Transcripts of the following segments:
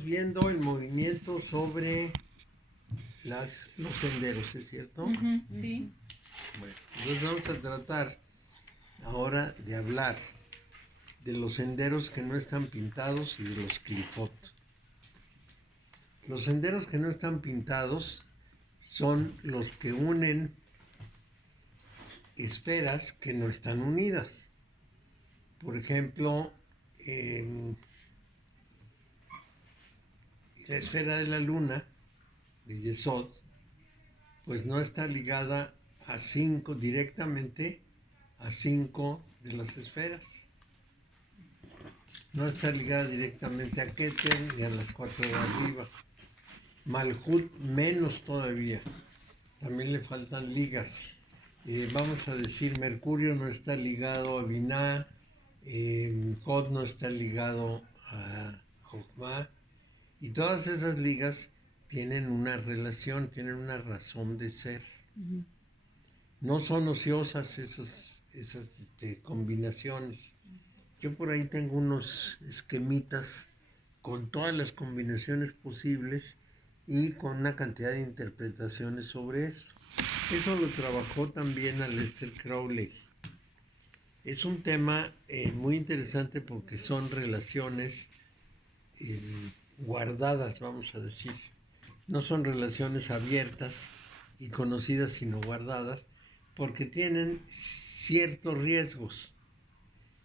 Viendo el movimiento sobre los senderos, ¿es cierto? Sí. Bueno, entonces vamos a tratar ahora de hablar de los senderos que no están pintados y de los clifot. Los senderos que no están pintados son los que unen esferas que no están unidas. Por ejemplo, la esfera de la luna, de Yesod, pues no está ligada directamente a 5 de las esferas. No está ligada directamente a Keter ni a las 4 de arriba. Malhut menos todavía. También le faltan ligas. Vamos a decir, Mercurio no está ligado a Binah, Hod no está ligado a Jochma, y todas esas ligas tienen una relación, tienen una razón de ser. No son ociosas esas combinaciones. Yo por ahí tengo unos esquemitas con todas las combinaciones posibles y con una cantidad de interpretaciones sobre eso. Eso lo trabajó también Aleister Crowley. Es un tema muy interesante porque son relaciones guardadas, vamos a decir. No son relaciones abiertas y conocidas, sino guardadas, porque tienen ciertos riesgos.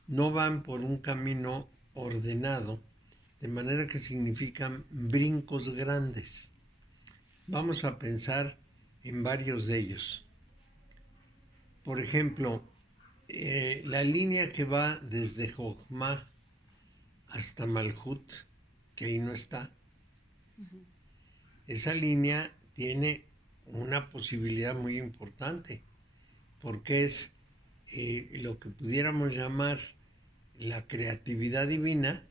No van por un camino ordenado, de manera que significan brincos grandes. Vamos a pensar en varios de ellos. Por ejemplo, la línea que va desde Jochma hasta Malhut, que ahí no está, esa línea tiene una posibilidad muy importante, porque es lo que pudiéramos llamar la creatividad divina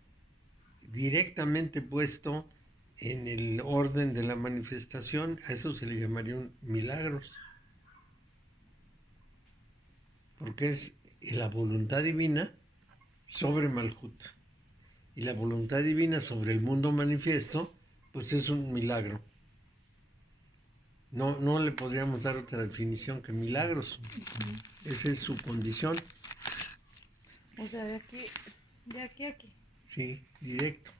directamente puesto en el orden de la manifestación. A eso se le llamaría un milagros, porque es la voluntad divina sobre Malhut, y la voluntad divina sobre el mundo manifiesto, pues es un milagro. No le podríamos dar otra definición que milagros. Esa es su condición. O sea, de aquí a aquí. Sí, directo.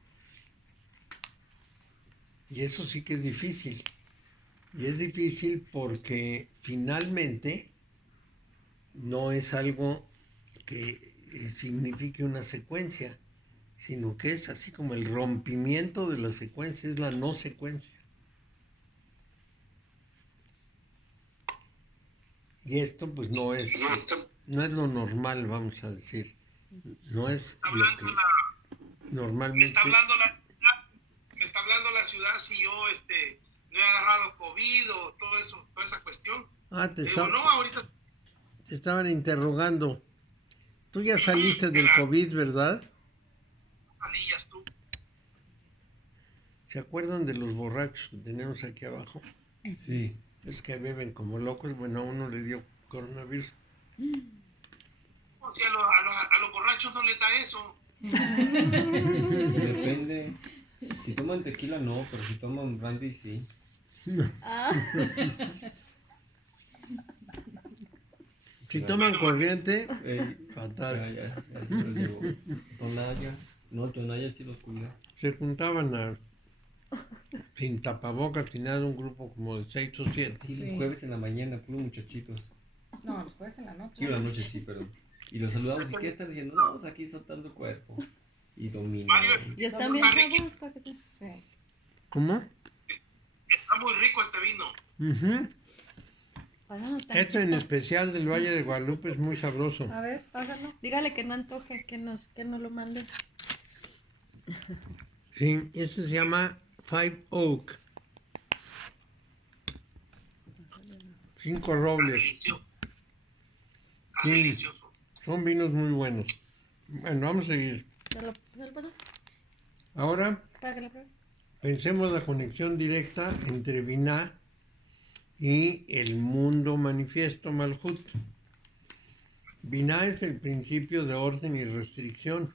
Y eso sí que es difícil. Y es difícil porque finalmente no es algo que signifique una secuencia, sino que es así como el rompimiento de la secuencia, es la no secuencia. Y esto pues no es lo normal, vamos a decir. No es lo que normalmente... Me está hablando la ciudad si yo no he agarrado COVID o todo eso, toda esa cuestión. Ahorita... Te estaban interrogando. Tú ya saliste del COVID, ¿verdad? Salías tú. ¿Se acuerdan de los borrachos que tenemos aquí abajo? Sí. Es que beben como locos. Bueno, a uno le dio coronavirus. O sea, a los borrachos no les da eso. Depende. Si toman tequila no, pero si toman brandy sí. Si toman corriente, fatal. Ya se lo llevó. Tonalla. No, Tonalla sí los cuida. Se juntaban sin tapabocas, sin nada, un grupo como de 6 o 7. Sí, los jueves en la mañana, puros muchachitos. No, los jueves en la noche. Sí, en la noche sí, perdón. Y los saludamos y ¿qué están diciendo? No, vamos aquí soltando cuerpo. Y domingo. Y están bien chavos para que te... Sí. ¿Cómo? Está muy rico este vino. Uh-huh. Este en especial del Valle de Guadalupe es muy sabroso. A ver, pásalo. Dígale que no antoje, que no lo mande. Sí, eso se llama Five Oak. 5 robles. Sí, delicioso. Son vinos muy buenos. Bueno, vamos a seguir. ¿Se lo paso? Ahora Para que lo pruebe. pensemos la conexión directa entre Binah y el mundo manifiesto Malhut. Binah es el principio de orden y restricción.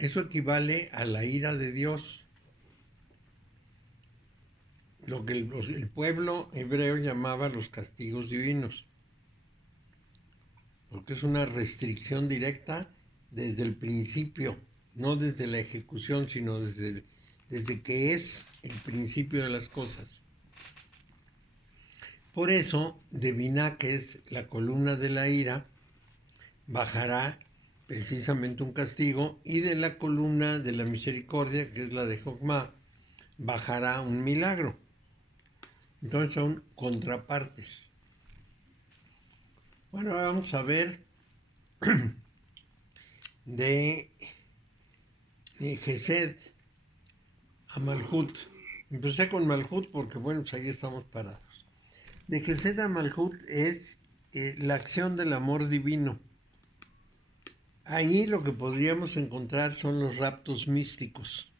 Eso equivale a la ira de Dios, lo que el pueblo hebreo llamaba los castigos divinos, porque es una restricción directa desde el principio, no desde la ejecución, sino desde que es el principio de las cosas. Por eso, de Biná, que es la columna de la ira, bajará precisamente un castigo, y de la columna de la misericordia, que es la de Jokmah, bajará un milagro. Entonces son contrapartes. Bueno, ahora vamos a ver de Gesed a Malhut. Empecé con Malhut porque, bueno, pues ahí estamos parados. De Gesed a Malhut es la acción del amor divino. Ahí lo que podríamos encontrar son los raptos místicos.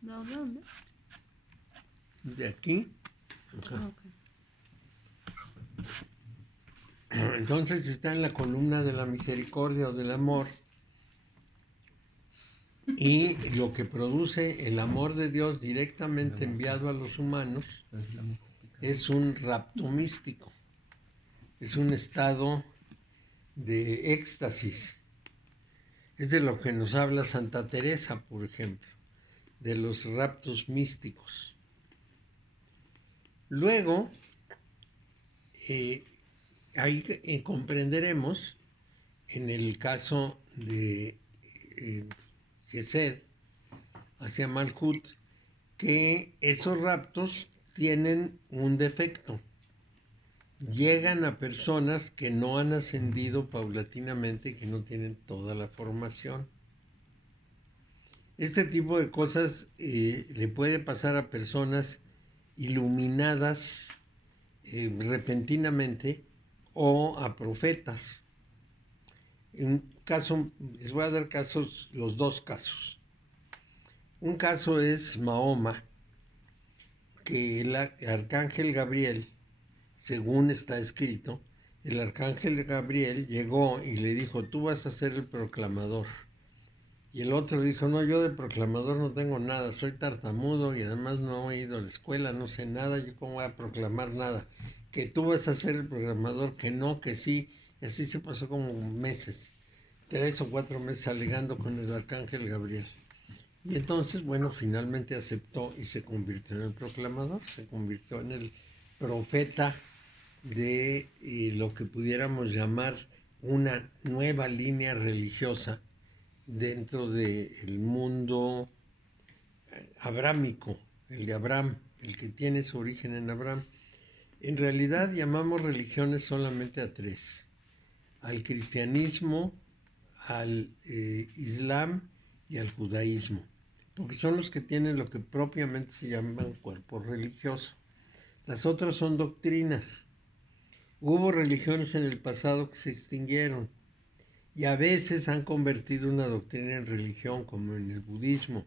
¿Dónde? De aquí. Acá. Okay. Entonces está en la columna de la misericordia o del amor. Y lo que produce el amor de Dios directamente enviado a los humanos es un rapto místico. Es un estado de éxtasis. Es de lo que nos habla Santa Teresa, por ejemplo, de los raptos místicos. Luego, ahí comprenderemos, en el caso de Gesed hacia Malhut, que esos raptos tienen un defecto. Llegan a personas que no han ascendido paulatinamente y que no tienen toda la formación. Este tipo de cosas le puede pasar a personas iluminadas repentinamente o a profetas. En un caso, les voy a dar casos, los dos casos. Un caso es Mahoma, que el arcángel Gabriel, según está escrito, el arcángel Gabriel llegó y le dijo, tú vas a ser el proclamador. Y el otro dijo, no, yo de proclamador no tengo nada, soy tartamudo y además no he ido a la escuela, no sé nada, yo cómo voy a proclamar nada. Que tú vas a ser el proclamador, que no, que sí. Y así se pasó como meses, 3 o 4 meses alegando con el arcángel Gabriel. Y entonces, bueno, finalmente aceptó y se convirtió en el proclamador, se convirtió en el profeta de lo que pudiéramos llamar una nueva línea religiosa dentro del mundo abrámico, el de Abraham, el que tiene su origen en Abraham. En realidad llamamos religiones solamente a 3, al cristianismo, al islam y al judaísmo, porque son los que tienen lo que propiamente se llaman cuerpo religioso. Las otras son doctrinas. Hubo religiones en el pasado que se extinguieron y a veces han convertido una doctrina en religión, como en el budismo,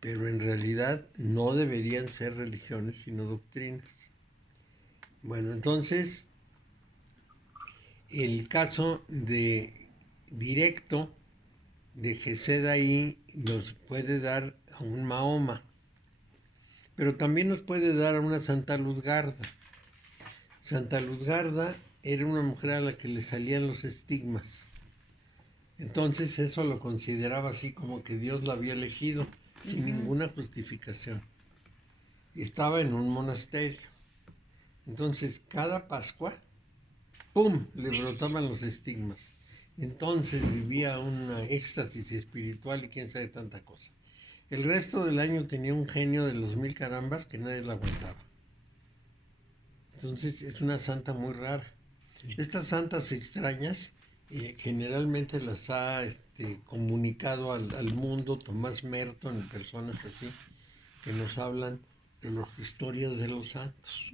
pero en realidad no deberían ser religiones sino doctrinas. Bueno, entonces el caso de directo de Gesed ahí nos puede dar a un Mahoma, pero también nos puede dar a una Santa Luzgarda. Santa Luzgarda era una mujer a la que le salían los estigmas. Entonces eso lo consideraba así como que Dios la había elegido sin ninguna justificación. Y estaba en un monasterio. Entonces cada Pascua, ¡pum!, le brotaban los estigmas. Entonces vivía una éxtasis espiritual y quién sabe tanta cosa. El resto del año tenía un genio de los 1000 carambas que nadie la aguantaba. Entonces es una santa muy rara. Sí. Estas santas extrañas generalmente las ha comunicado al mundo Tomás Merton y personas así que nos hablan de las historias de los santos.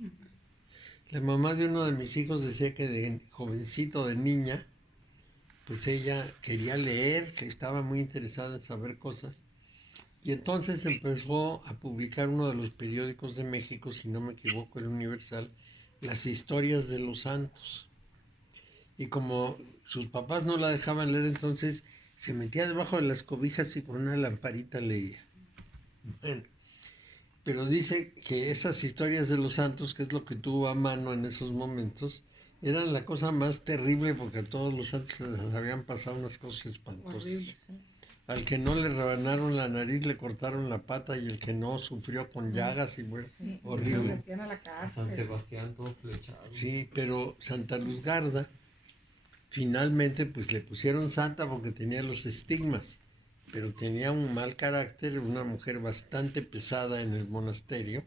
La mamá de uno de mis hijos decía que de jovencito, de niña, pues ella quería leer, que estaba muy interesada en saber cosas, y entonces empezó a publicar uno de los periódicos de México, si no me equivoco, el Universal, las historias de los santos. Y como sus papás no la dejaban leer, entonces se metía debajo de las cobijas y con una lamparita leía. Bueno, pero dice que esas historias de los santos, que es lo que tuvo a mano en esos momentos, eran la cosa más terrible porque a todos los santos les habían pasado unas cosas espantosas. Horrible, sí. Al que no le rebanaron la nariz le cortaron la pata y el que no sufrió con llagas y bueno, Sí, lo horrible. metían a la A San cárcel. Sebastián todo flechado. Sí, pero Santa Luzgarda finalmente pues le pusieron santa porque tenía los estigmas, pero tenía un mal carácter, una mujer bastante pesada en el monasterio,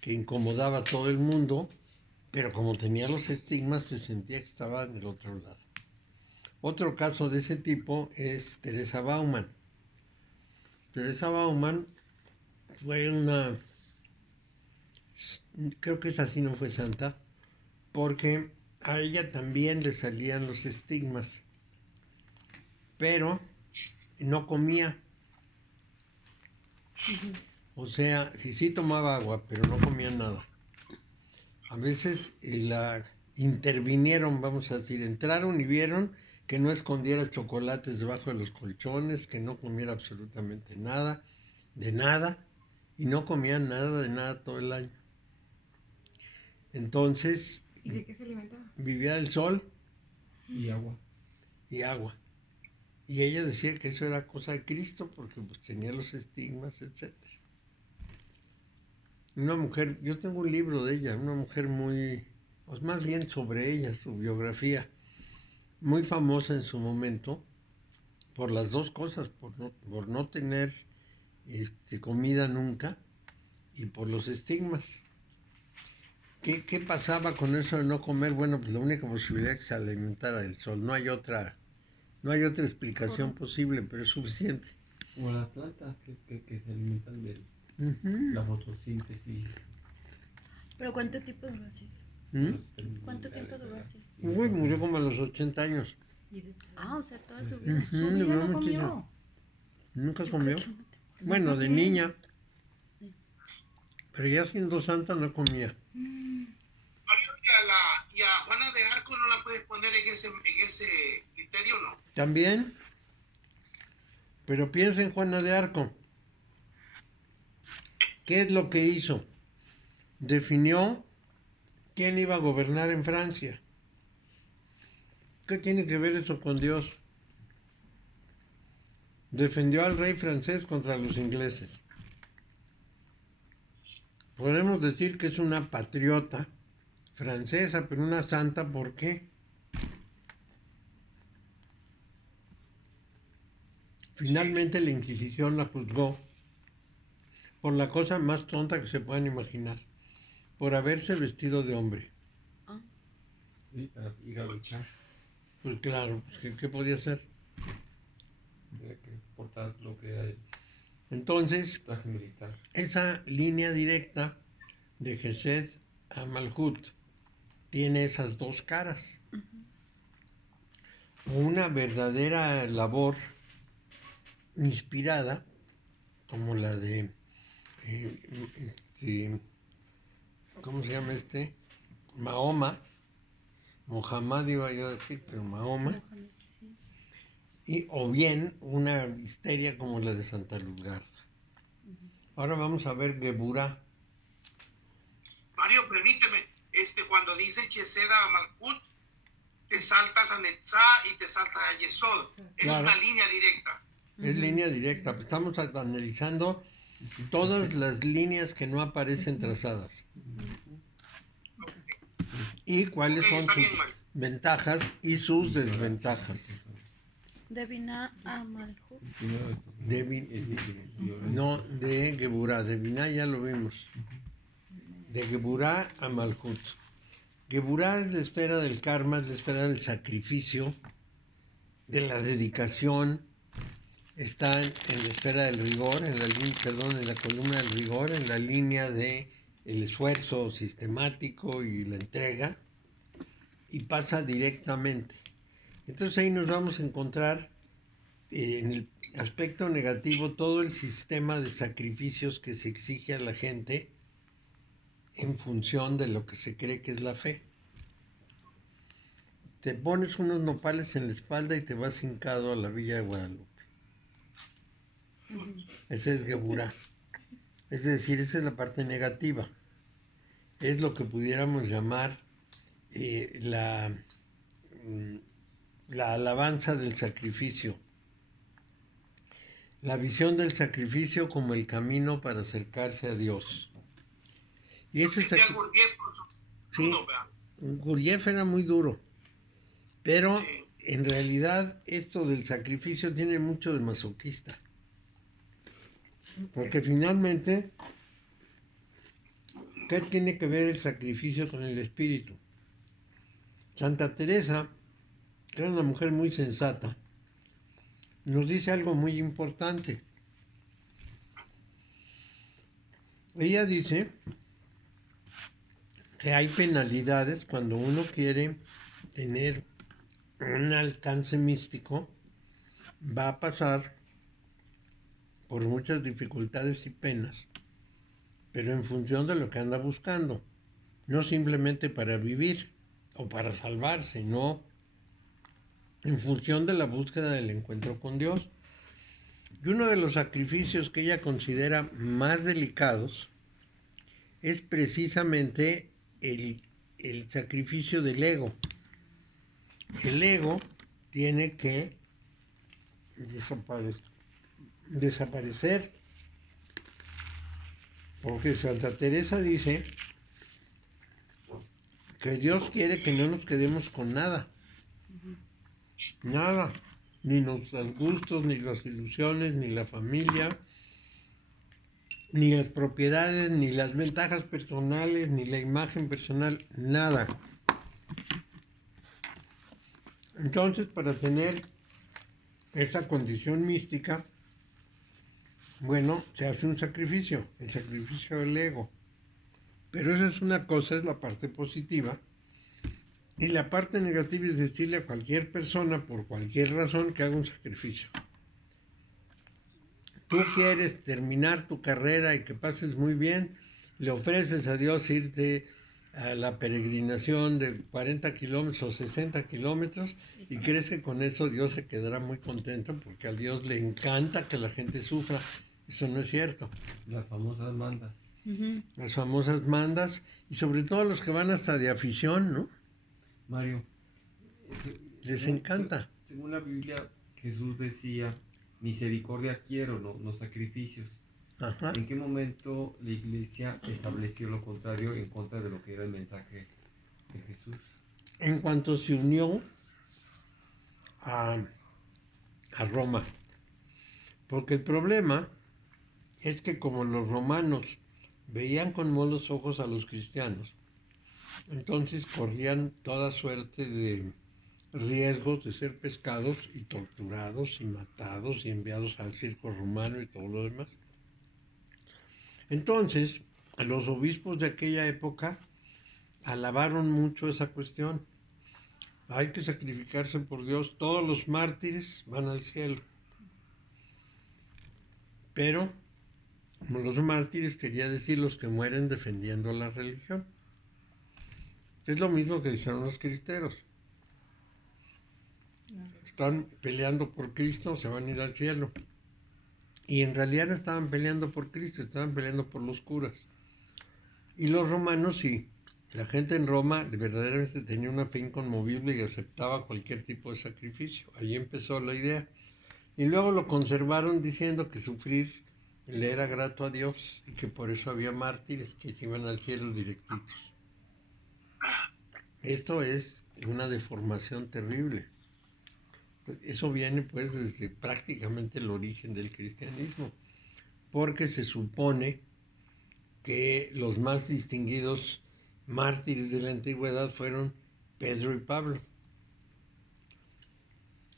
que incomodaba a todo el mundo, pero como tenía los estigmas se sentía que estaba en el otro lado. Otro caso de ese tipo es Teresa Baumann. Teresa Baumann fue creo que esa sí no fue santa, porque a ella también le salían los estigmas, pero no comía. O sea, sí tomaba agua, pero no comía nada. A veces la intervinieron, vamos a decir, entraron y vieron que no escondiera chocolates debajo de los colchones, que no comiera absolutamente nada, de nada, y no comía nada de nada todo el año. Entonces, ¿Y de qué se alimentaba? vivía del sol Y agua. y agua. Y ella decía que eso era cosa de Cristo porque pues, tenía los estigmas, etc. Una mujer, yo tengo un libro de ella, una mujer muy, pues más bien sobre ella, su biografía, muy famosa en su momento, por las dos cosas, por no tener comida nunca y por los estigmas. ¿Qué pasaba con eso de no comer? Bueno, pues la única posibilidad es que se alimentara del sol, no hay otra explicación posible, pero es suficiente. O las plantas que se alimentan de la fotosíntesis. ¿Pero cuánto tiempo duró así? ¿Mm? ¿Cuánto tiempo duró así? Uy, murió como a los 80 años. Ah, o sea, toda su vida. Su vida duró no muchísimo. comió. ¿Nunca Yo comió? creo que no te- Bueno, de también. niña. Pero ya siendo santa no comía. Mario, y a Juana de Arco no la puedes poner en ese criterio, ¿no? También, pero piensa en Juana de Arco. ¿Qué es lo que hizo? Definió quién iba a gobernar en Francia. ¿Qué tiene que ver eso con Dios? Defendió al rey francés contra los ingleses. Podemos decir que es una patriota francesa, pero una santa, ¿por qué? Finalmente la Inquisición la juzgó por la cosa más tonta que se puedan imaginar, por haberse vestido de hombre. Sí, para ir a luchar. Pues claro, ¿qué podía hacer? Tenía que portar lo que era el Entonces, traje militar. esa línea directa de Gesed a Malhut tiene esas dos caras. Una verdadera labor inspirada, como la de, ¿cómo se llama este? Mahoma, Mohammad iba yo a decir, pero Mahoma, o bien una histeria como la de Santa Luzgarda. Ahora vamos a ver Geburah. Mario, permíteme, cuando dice Cheseda Malkut, te saltas a Netzá y te saltas a Yesod. Es Claro. una línea directa. Es línea directa. Estamos analizando todas las líneas que no aparecen trazadas. Y cuáles son está sus bien, Mario. ventajas y sus desventajas. De Binah a Malhut. Primero esto. De Geburah. De Binah ya lo vimos. De Geburah a Malhut. Geburah es la esfera del karma, es la esfera del sacrificio, de la dedicación. Está en la esfera del rigor, en la columna del rigor, en la línea de el esfuerzo sistemático y la entrega, y pasa directamente. Entonces ahí nos vamos a encontrar en el aspecto negativo todo el sistema de sacrificios que se exige a la gente en función de lo que se cree que es la fe. te pones unos nopales en la espalda y te vas hincado a la Villa de Guadalupe. Ese es Geburá. Es decir, esa es la parte negativa. Es lo que pudiéramos llamar la alabanza del sacrificio. La visión del sacrificio como el camino para acercarse a Dios. Y ese sí, Gurdjieff era muy duro, pero Sí. en realidad esto del sacrificio tiene mucho de masoquista. Porque finalmente, ¿qué tiene que ver el sacrificio con el espíritu? Santa Teresa era una mujer muy sensata. Nos dice algo muy importante. Ella dice que hay penalidades cuando uno quiere tener un alcance místico, va a pasar por muchas dificultades y penas, pero en función de lo que anda buscando, no simplemente para vivir o para salvarse, no, en función de la búsqueda del encuentro con Dios. Y uno de los sacrificios que ella considera más delicados es precisamente el sacrificio del ego. El ego tiene que desaparecer, porque Santa Teresa dice que Dios quiere que no nos quedemos con nada, nada, ni nuestros gustos, ni las ilusiones, ni la familia, ni las propiedades, ni las ventajas personales, ni la imagen personal, nada. Entonces, para tener esa condición mística, bueno, se hace un sacrificio, el sacrificio del ego. Pero eso es una cosa, es la parte positiva. Y la parte negativa es decirle a cualquier persona, por cualquier razón, que haga un sacrificio. Tú quieres terminar tu carrera y que pases muy bien, le ofreces a Dios irte a la peregrinación de 40 kilómetros o 60 kilómetros y crees que con eso Dios se quedará muy contento porque a Dios le encanta que la gente sufra. Eso no es cierto. Las famosas mandas. Las famosas mandas y sobre todo los que van hasta de afición, ¿no? Mario, Les encanta. Según la Biblia, Jesús decía, misericordia quiero, no sacrificios. Ajá. ¿En qué momento la iglesia estableció lo contrario en contra de lo que era el mensaje de Jesús? En cuanto se unió a Roma. Porque el problema es que como los romanos veían con malos ojos a los cristianos, entonces corrían toda suerte de riesgos de ser pescados y torturados y matados y enviados al circo romano y todo lo demás. Entonces, los obispos de aquella época alabaron mucho esa cuestión. Hay que sacrificarse por Dios. Todos los mártires van al cielo. Pero los mártires quería decir los que mueren defendiendo la religión. Es lo mismo que dijeron los cristeros. Están peleando por Cristo, se van a ir al cielo. Y en realidad no estaban peleando por Cristo, estaban peleando por los curas. Y los romanos sí. La gente en Roma verdaderamente tenía una fe inconmovible y aceptaba cualquier tipo de sacrificio. Ahí empezó la idea. Y luego lo conservaron diciendo que sufrir le era grato a Dios y que por eso había mártires que se iban al cielo directitos. Esto es una deformación terrible. Eso viene pues desde prácticamente el origen del cristianismo, porque se supone que los más distinguidos mártires de la antigüedad fueron Pedro y Pablo.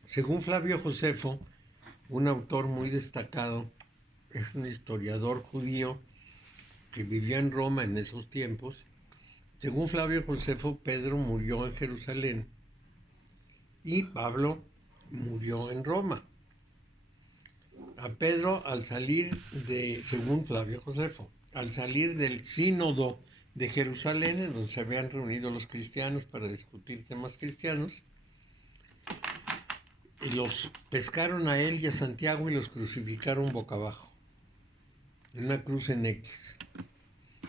Según Flavio Josefo, un autor muy destacado, es un historiador judío que vivía en Roma en esos tiempos. Según Flavio Josefo, Pedro murió en Jerusalén y Pablo murió en Roma. A Pedro, al salir según Flavio Josefo, al salir del sínodo de Jerusalén, en donde se habían reunido los cristianos para discutir temas cristianos, los pescaron a él y a Santiago y los crucificaron boca abajo, en una cruz en X,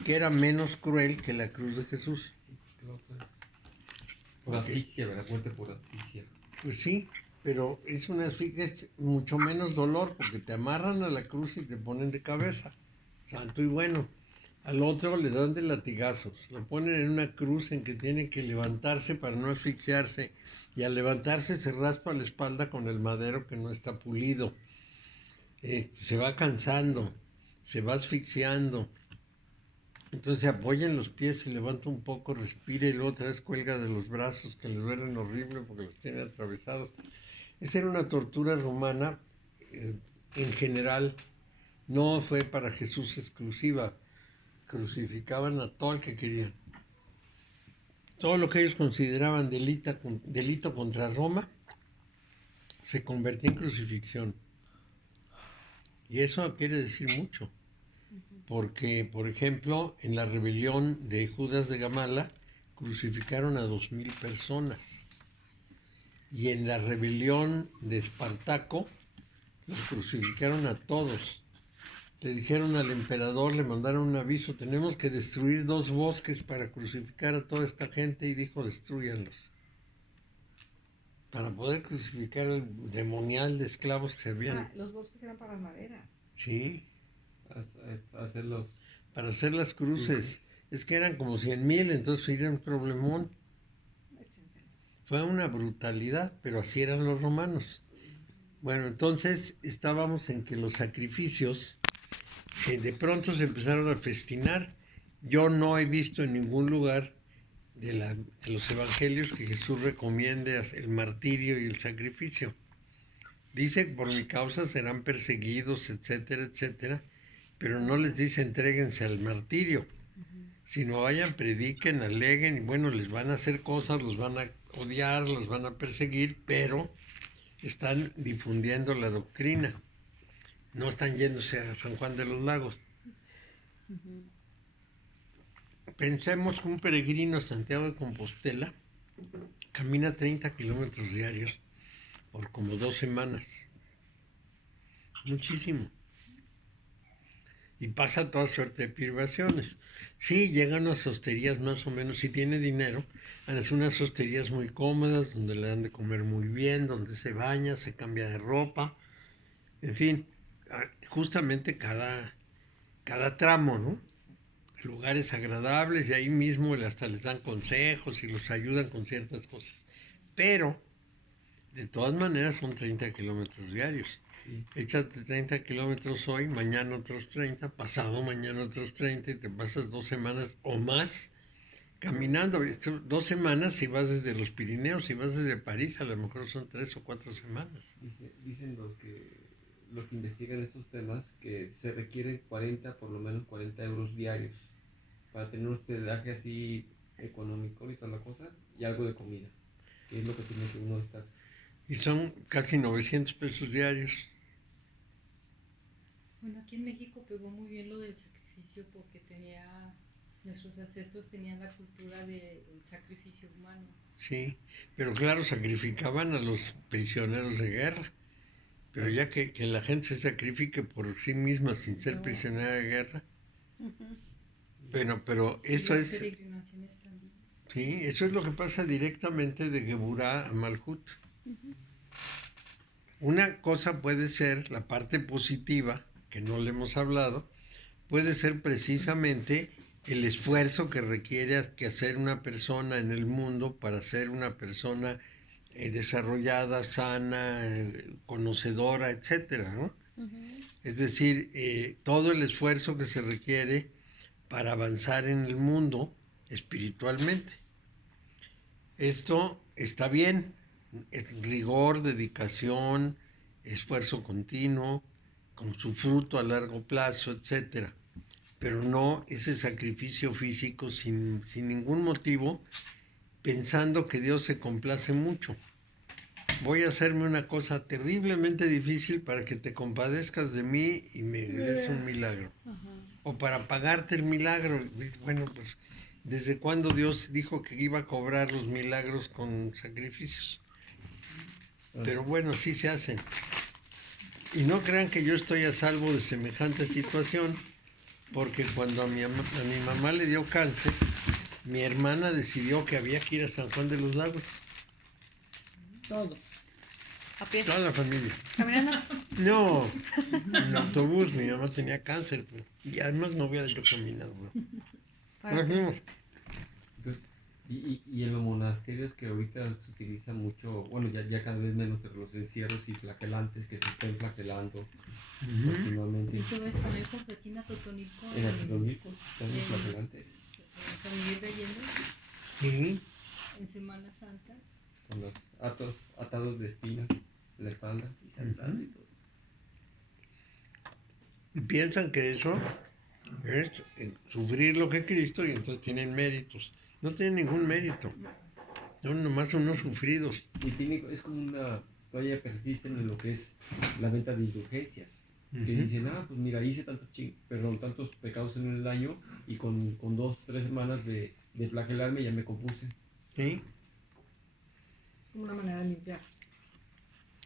que era menos cruel que la cruz de Jesús. Sí, porque la otra es por asfixia, ¿verdad? Muerte por asfixia. Pues sí, pero es una asfixia, es mucho menos dolor, porque te amarran a la cruz y te ponen de cabeza, santo y bueno. Al otro le dan de latigazos, lo ponen en una cruz en que tiene que levantarse para no asfixiarse, y al levantarse se raspa la espalda con el madero que no está pulido. Se va cansando, se va asfixiando. Entonces se apoya en los pies, se levanta un poco, respira y luego otra vez cuelga de los brazos que le duelen horrible porque los tiene atravesados. Esa era una tortura romana en general, no fue para Jesús exclusiva. Crucificaban a todo el que querían. Todo lo que ellos consideraban delito contra Roma se convertía en crucifixión. Y eso quiere decir mucho. Porque, por ejemplo, en la rebelión de Judas de Gamala crucificaron a 2000 personas. Y en la rebelión de Espartaco los crucificaron a todos. Le dijeron al emperador, le mandaron un aviso, tenemos que destruir 2 bosques para crucificar a toda esta gente, y dijo, destrúyanlos. Para poder crucificar al demonial de esclavos que se habían... los bosques eran para las maderas. Sí. Hacerlos. Para hacer las cruces. Es que eran como 100,000, entonces era un problemón. Fue una brutalidad, pero así eran los romanos. Bueno, entonces estábamos en que los sacrificios de pronto se empezaron a festinar. Yo no he visto en ningún lugar de los evangelios que Jesús recomiende el martirio y el sacrificio. Dice, por mi causa serán perseguidos, etcétera, etcétera, pero no les dice entréguense al martirio, sino vayan, prediquen, aleguen, y bueno, les van a hacer cosas, los van a odiar, los van a perseguir, pero están difundiendo la doctrina. No están yéndose a San Juan de los Lagos. Pensemos que un peregrino a Santiago de Compostela camina 30 kilómetros diarios por como 2 semanas. Muchísimo. Y pasa toda suerte de privaciones. Sí, llegan a unas hosterías más o menos, si tiene dinero, a unas hosterías muy cómodas, donde le dan de comer muy bien, donde se baña, se cambia de ropa, en fin, justamente cada tramo, ¿no? Lugares agradables, y ahí mismo hasta les dan consejos y los ayudan con ciertas cosas. Pero, de todas maneras, son 30 kilómetros diarios. Sí. Échate 30 kilómetros hoy, mañana otros 30, pasado mañana otros 30, y te pasas 2 semanas o más caminando. 2 semanas si vas desde los Pirineos, si vas desde París, a lo mejor son 3 o 4 semanas. Dicen los que investigan estos temas que se requieren por lo menos 40 euros diarios para tener un hospedaje así económico, y toda la cosa, y algo de comida, que es lo que tiene que uno estar. Y son casi 900 pesos diarios. Bueno, aquí en México pegó muy bien lo del sacrificio, porque nuestros ancestros tenían la cultura del sacrificio humano. Sí, pero claro, sacrificaban a los prisioneros de guerra. Pero ya que la gente se sacrifique por sí misma sin ser prisionera de guerra. Pero eso es... peregrinaciones también. Sí, eso es lo que pasa directamente de Geburá a Malhut. Una cosa puede ser, la parte positiva, que no le hemos hablado, puede ser precisamente el esfuerzo que requiere hacer una persona en el mundo para ser una persona desarrollada, sana, conocedora, etcétera, ¿no? Es decir, todo el esfuerzo que se requiere para avanzar en el mundo espiritualmente. Esto está bien, es rigor, dedicación, esfuerzo continuo, con su fruto a largo plazo, etcétera. Pero no ese sacrificio físico sin ningún motivo, pensando que Dios se complace mucho. Voy a hacerme una cosa terriblemente difícil para que te compadezcas de mí y me des un milagro. O para pagarte el milagro. Bueno, pues, ¿desde cuándo Dios dijo que iba a cobrar los milagros con sacrificios? Pero bueno, sí se hacen. Y no crean que yo estoy a salvo de semejante situación, porque cuando a mi mamá le dio cáncer, mi hermana decidió que había que ir a San Juan de los Lagos. Todos. A pie. Toda la familia. Caminando. No, en autobús, mi mamá tenía cáncer, y además no hubiera yo caminado. Nos fuimos. Entonces, y en los monasterios que ahorita se utiliza mucho, bueno, ya cada vez menos, pero los encierros y flagelantes que se estén flagelando continuamente. Esto va a estar lejos aquí en Atotonilco. En Atotonilco están los flagelantes. En San Miguel de Allende, Sí. en Semana Santa. Con los atados de espinas en la espalda y saltando y todo. Y piensan que eso es sufrir lo que Cristo y entonces tienen méritos. No tienen ningún mérito. Son nomás unos sufridos. Y es como todavía persisten en lo que es la venta de indulgencias. Que dicen, pues mira, hice tantos pecados en el año y con 2-3 semanas de flagelarme ya me compuse. ¿Sí? Es como una manera de limpiar.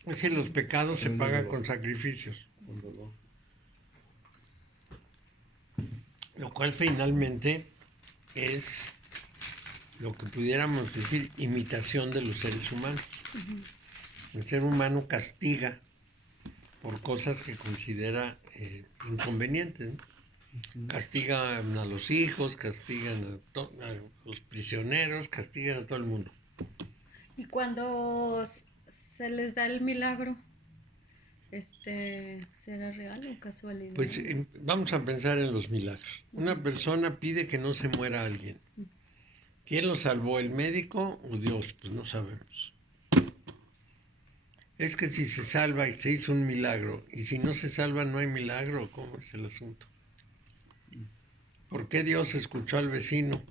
Es que los pecados se pagan con sacrificios. Con dolor. Lo cual finalmente es lo que pudiéramos decir imitación de los seres humanos. El ser humano castiga por cosas que considera inconvenientes, ¿no? Castigan a los hijos, castigan a los prisioneros, castigan a todo el mundo. Y cuando se les da el milagro, ¿será real o casualidad? Pues vamos a pensar en los milagros. Una persona pide que no se muera alguien. ¿Quién lo salvó, el médico o Dios? Pues no sabemos. Es que si se salva y se hizo un milagro, y si no se salva no hay milagro, ¿cómo es el asunto? ¿Por qué Dios escuchó al vecino?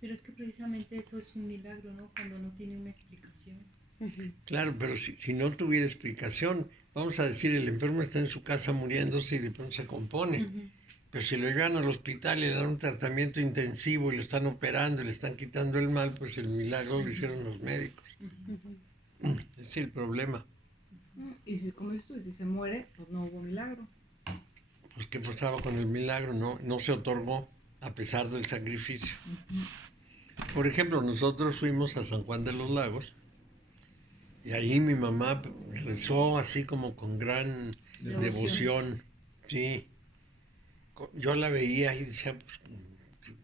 Pero es que precisamente eso es un milagro, ¿no? Cuando no tiene una explicación. Claro, pero si no tuviera explicación, vamos a decir, el enfermo está en su casa muriéndose y de pronto se compone. Pero si lo llevan al hospital y le dan un tratamiento intensivo y le están operando y le están quitando el mal, pues el milagro lo hicieron los médicos. Ese es el problema. Y si, como dices tú, si se muere, pues no hubo milagro. Pues qué pasaba con el milagro, no se otorgó a pesar del sacrificio. Por ejemplo, nosotros fuimos a San Juan de los Lagos y ahí mi mamá rezó así como con gran devoción. Sí. Yo la veía y decía, pues,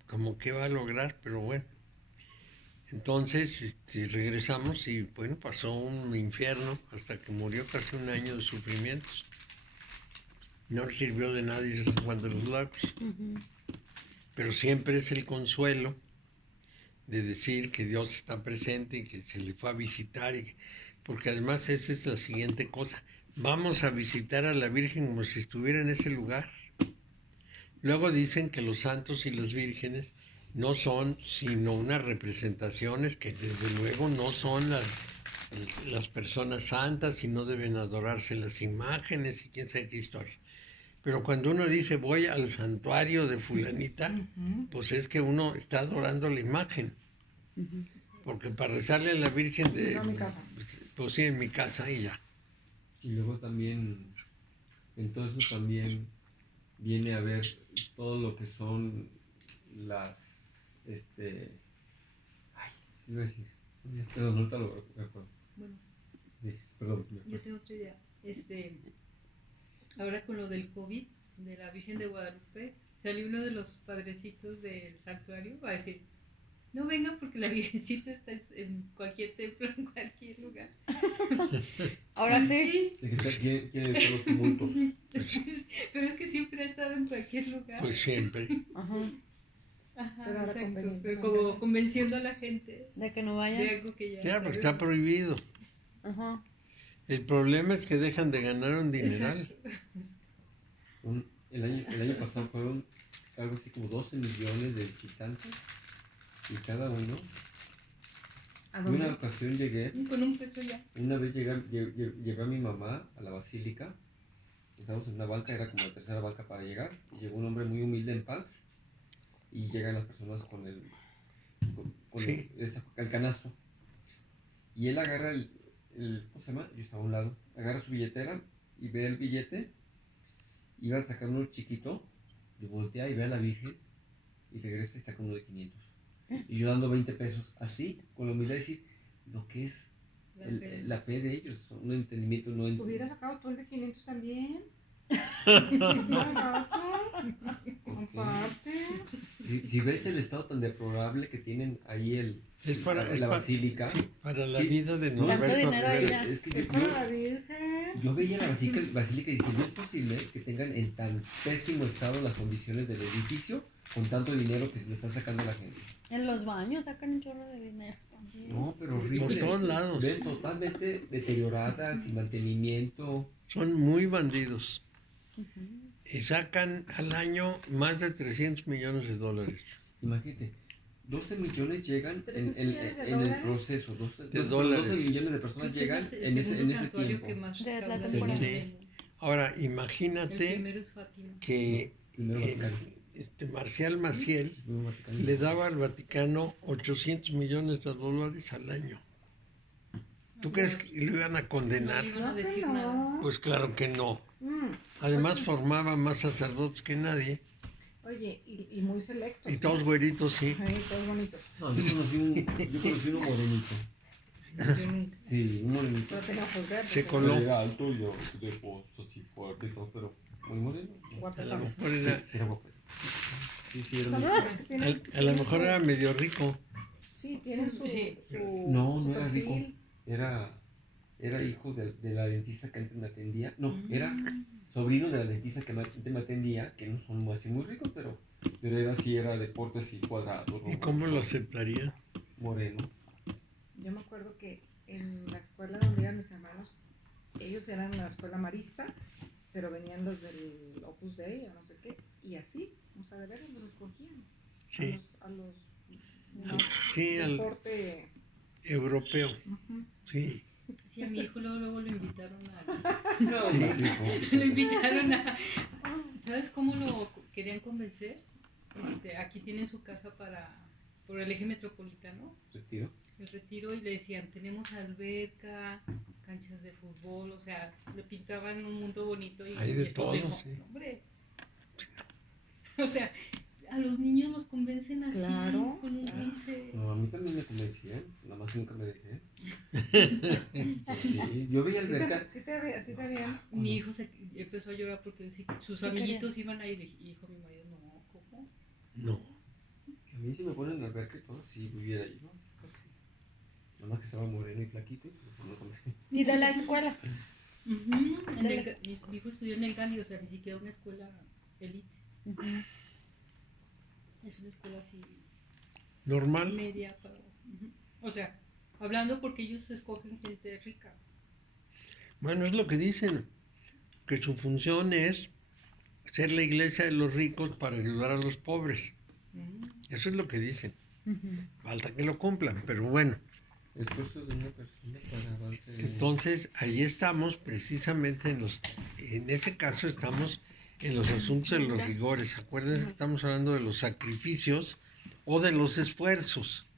como que va a lograr, pero bueno. Entonces regresamos y bueno, pasó un infierno hasta que murió casi un año de sufrimientos. No le sirvió de nada ir a San Juan de los Lagos. Pero siempre es el consuelo de decir que Dios está presente y que se le fue a visitar. Porque además esa es la siguiente cosa. Vamos a visitar a la Virgen como si estuviera en ese lugar. Luego dicen que los santos y las vírgenes no son sino unas representaciones que desde luego no son las personas santas y no deben adorarse las imágenes y quién sabe qué historia. Pero cuando uno dice voy al santuario de fulanita, pues es que uno está adorando la imagen. Porque para rezarle a la Virgen No, en mi casa. pues sí, en mi casa y ya. Y luego también, entonces también viene a ver todo lo que son las, iba a decir, perdón, no te lo recuerdo. Bueno, Sí, perdón. yo tengo otra idea. Ahora con lo del COVID, de la Virgen de Guadalupe, salió uno de los padrecitos del santuario a decir, no vengan porque la Virgencita está en cualquier templo, en cualquier lugar. Ahora sí. De que quieren todos los tumultos. Pero es que siempre ha estado en cualquier lugar. Pues siempre. Ajá. Ajá, Pero ahora exacto. conveniente Pero también. como convenciendo a la gente De que no de vayan. algo que ya Claro, porque sabemos. está prohibido. Ajá. El problema es que dejan de ganar un dineral. Exacto. El año pasado fueron algo así como 12 millones de visitantes y cada uno. ¿A En dónde? una ocasión Con un peso ya. una vez llevé a mi mamá a la basílica, estábamos en una banca, era como la tercera banca para llegar, y llegó un hombre muy humilde en paz, y llegan las personas con Sí. el canasto, y él agarra ¿cómo se llama? Yo estaba a un lado. Agarra su billetera y ve el billete. Y va a sacar uno chiquito. Y voltea y ve a la Virgen. Y regresa y saca uno de 500. Y yo dando 20 pesos. Así, con la humildad de decir lo que es la fe de ellos. Un entendimiento. No Hubiera sacado tú el de 500 también. Comparte. Si ves el estado tan deplorable que tienen ahí la basílica. Sí, para la Sí. vida de Tanto Norberto dinero Rivera. allá. Es que Es para la Virgen. yo veía la basílica y dije, no es posible que tengan en tan pésimo estado las condiciones del edificio con tanto dinero que se le están sacando a la gente. En los baños sacan un chorro de dinero también. No, pero horrible. Por todos lados. Ven totalmente deteriorada, sin mantenimiento. Son muy bandidos. Y sacan al año más de 300 millones de dólares. Imagínate, 12 millones llegan 300 millones de en el dólares. proceso. De dólares. 12 millones de personas llegan Es en ese santuario tiempo. que más De la recauda temporada. dinero. Sí. Ahora, El imagínate primero es Fátima. que Primero Vaticano. Marcial Maciel Primero Vaticano. le daba al Vaticano 800 millones de dólares al año. ¿Tú crees que lo iban a condenar? No iban a Claro que decir no. nada. Pues claro que no. Mm. Además formaba más sacerdotes que nadie. Oye, y muy selectos. Y todos güeritos, sí. Ahí, todos bonitos. No, yo conocí uno morenito. Yo nunca. Sí, un morenito. Pero tenía ojos verdes. Se ¿no? coló. Era alto y de voz así fuerte y todo, pero muy moreno. A lo Guapetón. mejor era, Sí, era guapo. Sí, era muy... a lo mejor era medio rico. Sí, tienen su, Sí. No, su no era rico. perfil. Era hijo de la dentista que antes me atendía. No, era sobrino de la dentista que antes me atendía, que no son así muy ricos, pero era así, era de porte así cuadrado. ¿Y cómo lo aceptaría? Moreno. Yo me acuerdo que en la escuela donde iban mis hermanos, ellos eran la escuela marista, pero venían los del Opus Dei o no sé qué, y así, o sea, de veras los escogían. Sí. A los Sí, de al porte. europeo. Ujú. Sí. Sí, a mi hijo luego lo invitaron No, lo invitaron a... ¿Sabes cómo lo querían convencer? Aquí tienen su casa por el eje metropolitano, Retiro. el Retiro, y le decían, tenemos alberca, canchas de fútbol, o sea, le pintaban un mundo bonito y Hay de mi esposo todo, dijo, sí. hombre, o sea, a los niños los convencen así, Claro, con un claro. dulce. No, a mí también me convencían, nada más nunca me dejé. Sí, yo veía alberca. Sí te veían. Mi hijo empezó a llorar porque decía que sus Sí, amiguitos iban a ir, y dijo mi marido, no, ¿cómo? No. A mí si me ponen en alberca y todo, sí hubiera ido. Pues sí. Nada más que estaba moreno y flaquito, pues no comí. ¿Y de la escuela? Mi hijo estudió en el Gandhi, o sea, ni siquiera una escuela elite. Es una escuela así Normal. media. O sea, hablando porque ellos escogen gente rica. Bueno, es lo que dicen. Que su función es ser la iglesia de los ricos para ayudar a los pobres. Eso es lo que dicen. Falta que lo cumplan, pero bueno. El esfuerzo de una persona para avanzar. Entonces, ahí estamos precisamente en ese caso estamos en los asuntos de los rigores. Acuérdense que estamos hablando de los sacrificios o de los esfuerzos.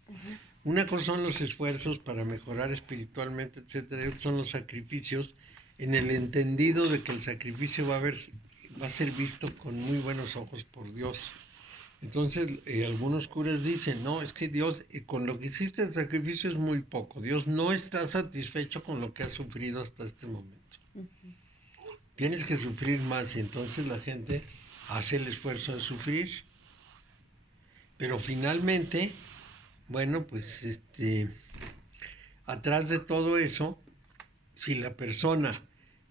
Una cosa son los esfuerzos para mejorar espiritualmente, etcétera, y otros son los sacrificios en el entendido de que el sacrificio va a ser visto con muy buenos ojos por Dios. Entonces, algunos curas dicen, no, es que Dios, con lo que hiciste el sacrificio es muy poco. Dios no está satisfecho con lo que has sufrido hasta este momento. Tienes que sufrir más y entonces la gente hace el esfuerzo de sufrir. Pero finalmente, bueno, pues atrás de todo eso, si la persona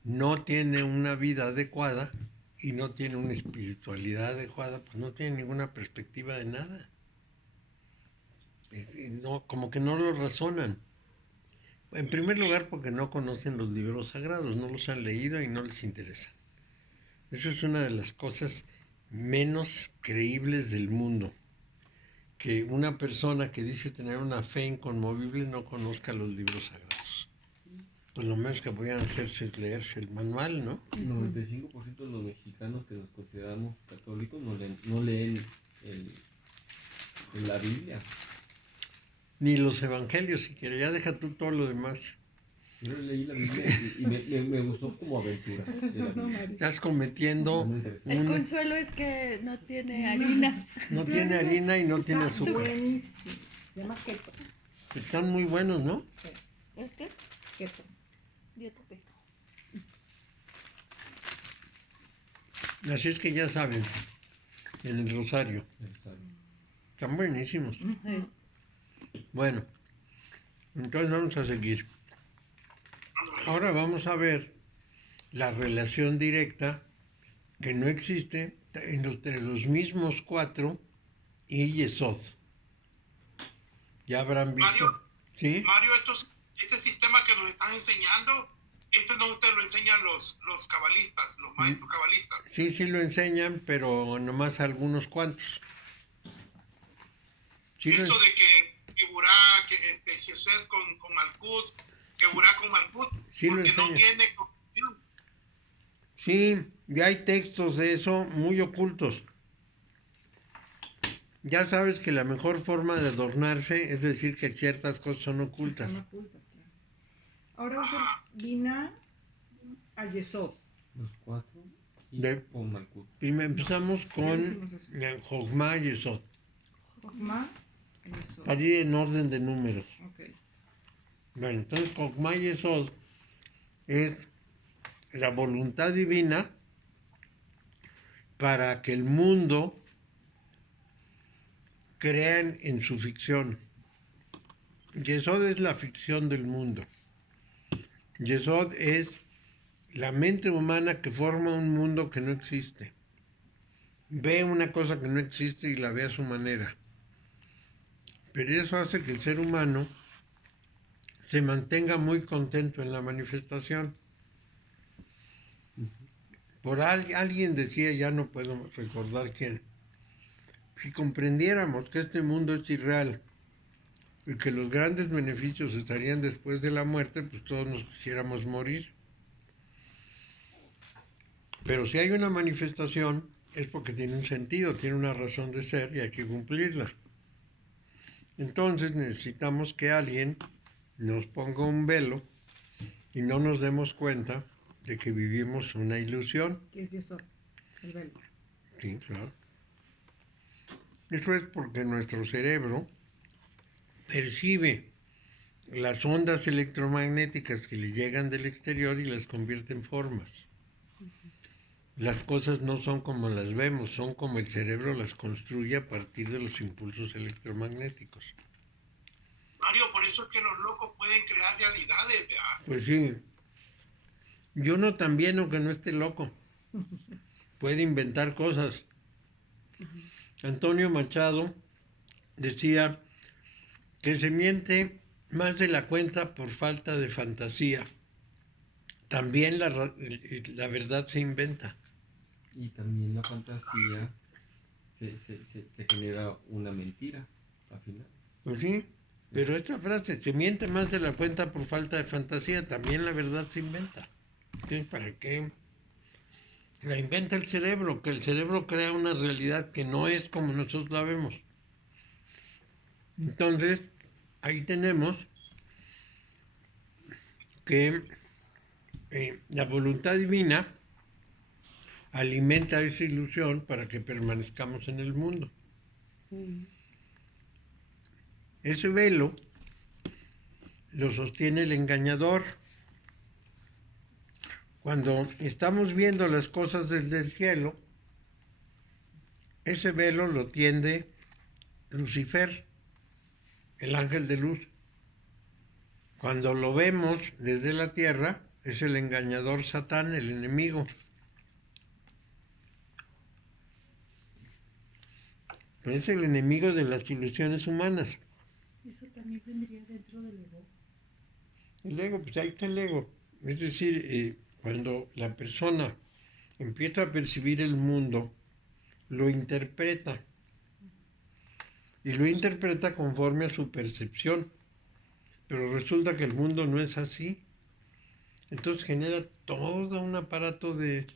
no tiene una vida adecuada y no tiene una espiritualidad adecuada, pues no tiene ninguna perspectiva de nada. No, como que no lo razonan. En primer lugar, porque no conocen los libros sagrados, no los han leído y no les interesan. Eso es una de las cosas menos creíbles del mundo. Que una persona que dice tener una fe inconmovible no conozca los libros sagrados. Pues lo menos que podían hacerse es leerse el manual, ¿no? 95% de los mexicanos que nos consideramos católicos no leen la Biblia. Ni los evangelios siquiera, ya deja tú todo lo demás. Yo leí la Biblia y me gustó como aventuras. Estás cometiendo... El consuelo es que no tiene harina. No tiene harina y no tiene azúcar. Buenísimo. Se llama keto. Están muy buenos, ¿no? Sí. ¿Es que? Keto. Dieta keto. Así es que ya saben, en el Rosario. Están buenísimos. Bueno, entonces vamos a seguir. Ahora vamos a ver la relación directa que no existe entre los mismos cuatro y Yesod. Ya habrán visto. Mario, ¿Sí? Mario, este sistema que nos estás enseñando, esto no te lo enseñan los cabalistas, los maestros cabalistas. Sí, sí lo enseñan, pero nomás algunos cuantos. Sí Eso de que Burá, que Gesed con Malkut, que Burá con Malkut, sí porque lo no tiene conexión. Sí, ya hay textos de eso muy ocultos. Ya sabes que la mejor forma de adornarse es decir que ciertas cosas son ocultas. Están ocultas, claro. Ahora va a ser Bina a Yesod. Los cuatro y con Malkut. Primero empezamos con hicimos eso. Jochma y Yesod. Jochma a Yesod. Para ir en orden de números. Ok. Bueno, entonces Jochma y Yesod es la voluntad divina para que el mundo crean en su ficción. Yesod es la ficción del mundo. Yesod es la mente humana que forma un mundo que no existe. Ve una cosa que no existe y la ve a su manera. Pero eso hace que el ser humano se mantenga muy contento en la manifestación. Alguien decía, ya no puedo recordar quién, si comprendiéramos que este mundo es irreal y que los grandes beneficios estarían después de la muerte, pues todos nos quisiéramos morir. Pero si hay una manifestación, es porque tiene un sentido, tiene una razón de ser y hay que cumplirla. Entonces necesitamos que alguien nos ponga un velo y no nos demos cuenta de que vivimos una ilusión. ¿Qué es Yesod? El velo. Sí, claro. Eso es porque nuestro cerebro percibe las ondas electromagnéticas que le llegan del exterior y las convierte en formas. Las cosas no son como las vemos, son como el cerebro las construye a partir de los impulsos electromagnéticos. Mario, por eso es que los locos pueden crear realidades, ¿verdad? Pues sí. Y uno también, aunque no esté loco, puede inventar cosas. Antonio Machado decía que se miente más de la cuenta por falta de fantasía. También la verdad se inventa. Y también la fantasía se genera una mentira al final. Pues sí, pero esta frase, se miente más de la cuenta por falta de fantasía, también la verdad se inventa. Entonces, ¿para qué? La inventa el cerebro, que el cerebro crea una realidad que no es como nosotros la vemos. Entonces, ahí tenemos que la voluntad divina alimenta esa ilusión para que permanezcamos en el mundo. Ese velo lo sostiene el engañador. Cuando estamos viendo las cosas desde el cielo, ese velo lo tiende Lucifer, el ángel de luz. Cuando lo vemos desde la tierra, es el engañador Satán, el enemigo. Pero es el enemigo de las ilusiones humanas. Eso también vendría dentro del ego. El ego, pues ahí está el ego. Es decir, cuando la persona empieza a percibir el mundo, lo interpreta. Y lo interpreta conforme a su percepción. Pero resulta que el mundo no es así. Entonces genera todo un aparato de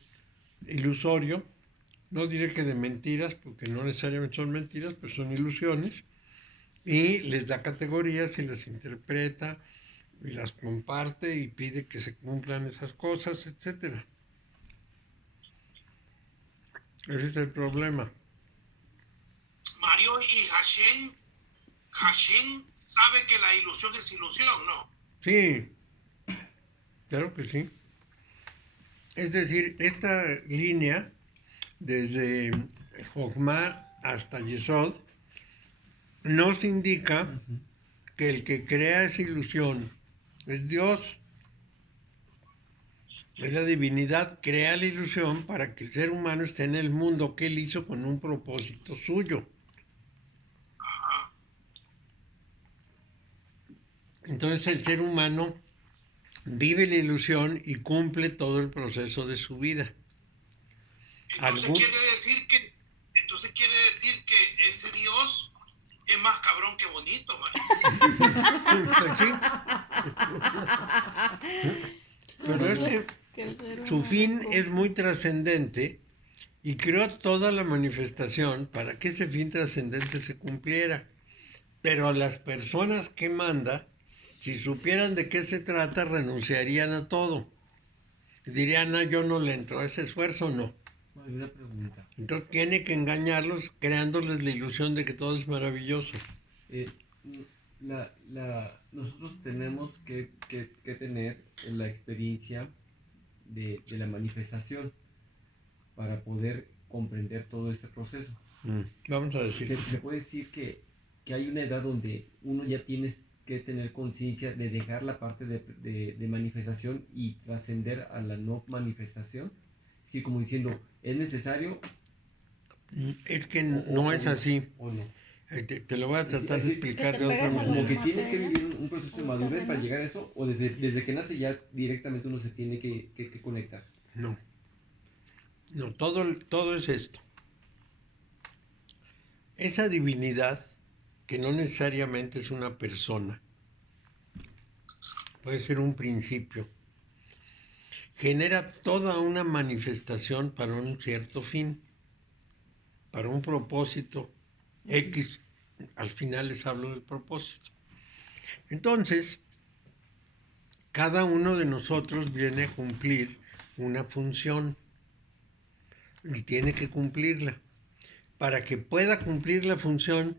ilusorio. No diré que de mentiras, porque no necesariamente son mentiras, pero son ilusiones. Y les da categorías y las interpreta y las comparte y pide que se cumplan esas cosas, etcétera. Ese es el problema. Mario, y Hashem sabe que la ilusión es ilusión, ¿no? Sí, claro que sí. Es decir, esta línea, desde Jokmah hasta Yesod, nos indica que el que crea esa ilusión es Dios. Es la divinidad, crea la ilusión para que el ser humano esté en el mundo que él hizo con un propósito suyo. Entonces el ser humano vive la ilusión y cumple todo el proceso de su vida. Entonces quiere decir que ese Dios es más cabrón que bonito, man. Pues sí. Pero su fin es muy trascendente y creó toda la manifestación para que ese fin trascendente se cumpliera. Pero a las personas que manda, si supieran de qué se trata, renunciarían a todo. Dirían, no, yo no le entro a ese esfuerzo, no. Hay una pregunta. Entonces tiene que engañarlos creándoles la ilusión de que todo es maravilloso. Nosotros tenemos que tener la experiencia de la manifestación para poder comprender todo este proceso. Vamos a decir. Se puede decir que hay una edad donde uno ya tiene que tener conciencia de dejar la parte de manifestación y trascender a la no manifestación. Sí, como diciendo, ¿es necesario? Es que no es así. ¿O no? Te lo voy a tratar de explicar de otra Como manera. que tienes que vivir un proceso de madurez para llegar a eso, o desde que nace ya directamente uno se tiene que conectar. No, todo es esto. Esa divinidad, que no necesariamente es una persona, puede ser un principio, genera toda una manifestación para un cierto fin, para un propósito X. Al final les hablo del propósito. Entonces, cada uno de nosotros viene a cumplir una función y tiene que cumplirla. Para que pueda cumplir la función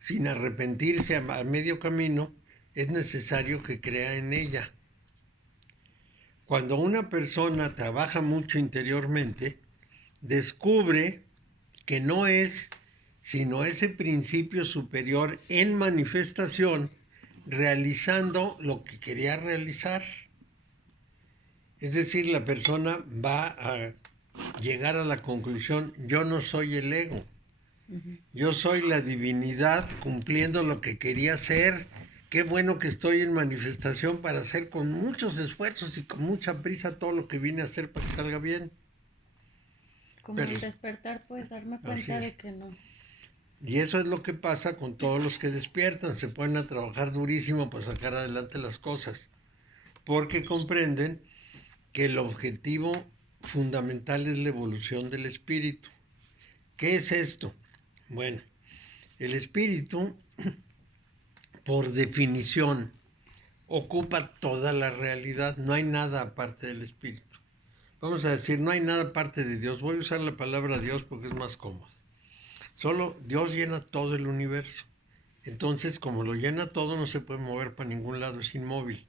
sin arrepentirse a medio camino, es necesario que crea en ella. Cuando una persona trabaja mucho interiormente, descubre que no es sino ese principio superior en manifestación, realizando lo que quería realizar. Es decir, la persona va a llegar a la conclusión, yo no soy el ego, yo soy la divinidad cumpliendo lo que quería hacer. Qué bueno que estoy en manifestación para hacer con muchos esfuerzos y con mucha prisa todo lo que vine a hacer para que salga bien. Como el despertar, pues darme cuenta de que no. Y eso es lo que pasa con todos los que despiertan, se ponen a trabajar durísimo para sacar adelante las cosas, porque comprenden que el objetivo fundamental es la evolución del espíritu. ¿Qué es esto? Bueno, el espíritu, por definición, ocupa toda la realidad, no hay nada aparte del espíritu. Vamos a decir, no hay nada aparte de Dios. Voy a usar la palabra Dios porque es más cómodo. Solo Dios llena todo el universo. Entonces, como lo llena todo, no se puede mover para ningún lado, es inmóvil.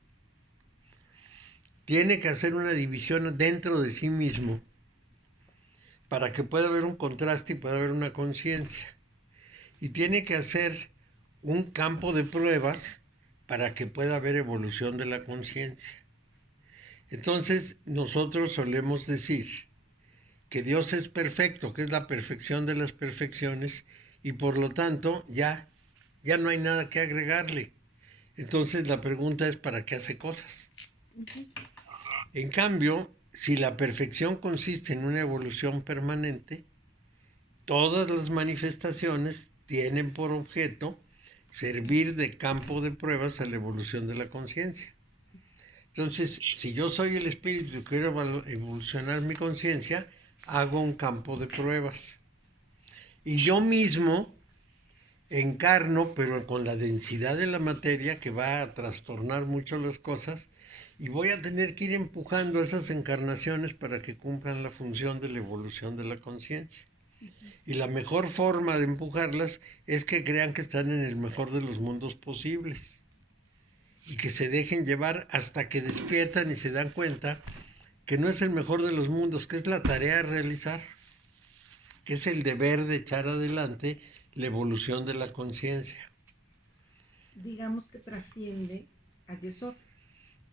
Tiene que hacer una división dentro de sí mismo para que pueda haber un contraste y pueda haber una conciencia. Y tiene que hacer un campo de pruebas para que pueda haber evolución de la conciencia. Entonces, nosotros solemos decir que Dios es perfecto, que es la perfección de las perfecciones, y por lo tanto ya no hay nada que agregarle. Entonces la pregunta es, ¿para qué hace cosas? En cambio, si la perfección consiste en una evolución permanente, todas las manifestaciones tienen por objeto servir de campo de pruebas a la evolución de la conciencia. Entonces, si yo soy el espíritu y quiero evolucionar mi conciencia, hago un campo de pruebas. Y yo mismo encarno, pero con la densidad de la materia que va a trastornar mucho las cosas, y voy a tener que ir empujando esas encarnaciones para que cumplan la función de la evolución de la conciencia. Y la mejor forma de empujarlas es que crean que están en el mejor de los mundos posibles y que se dejen llevar hasta que despiertan y se dan cuenta que no es el mejor de los mundos, que es la tarea a realizar, que es el deber de echar adelante la evolución de la conciencia. Digamos que trasciende a Yesod.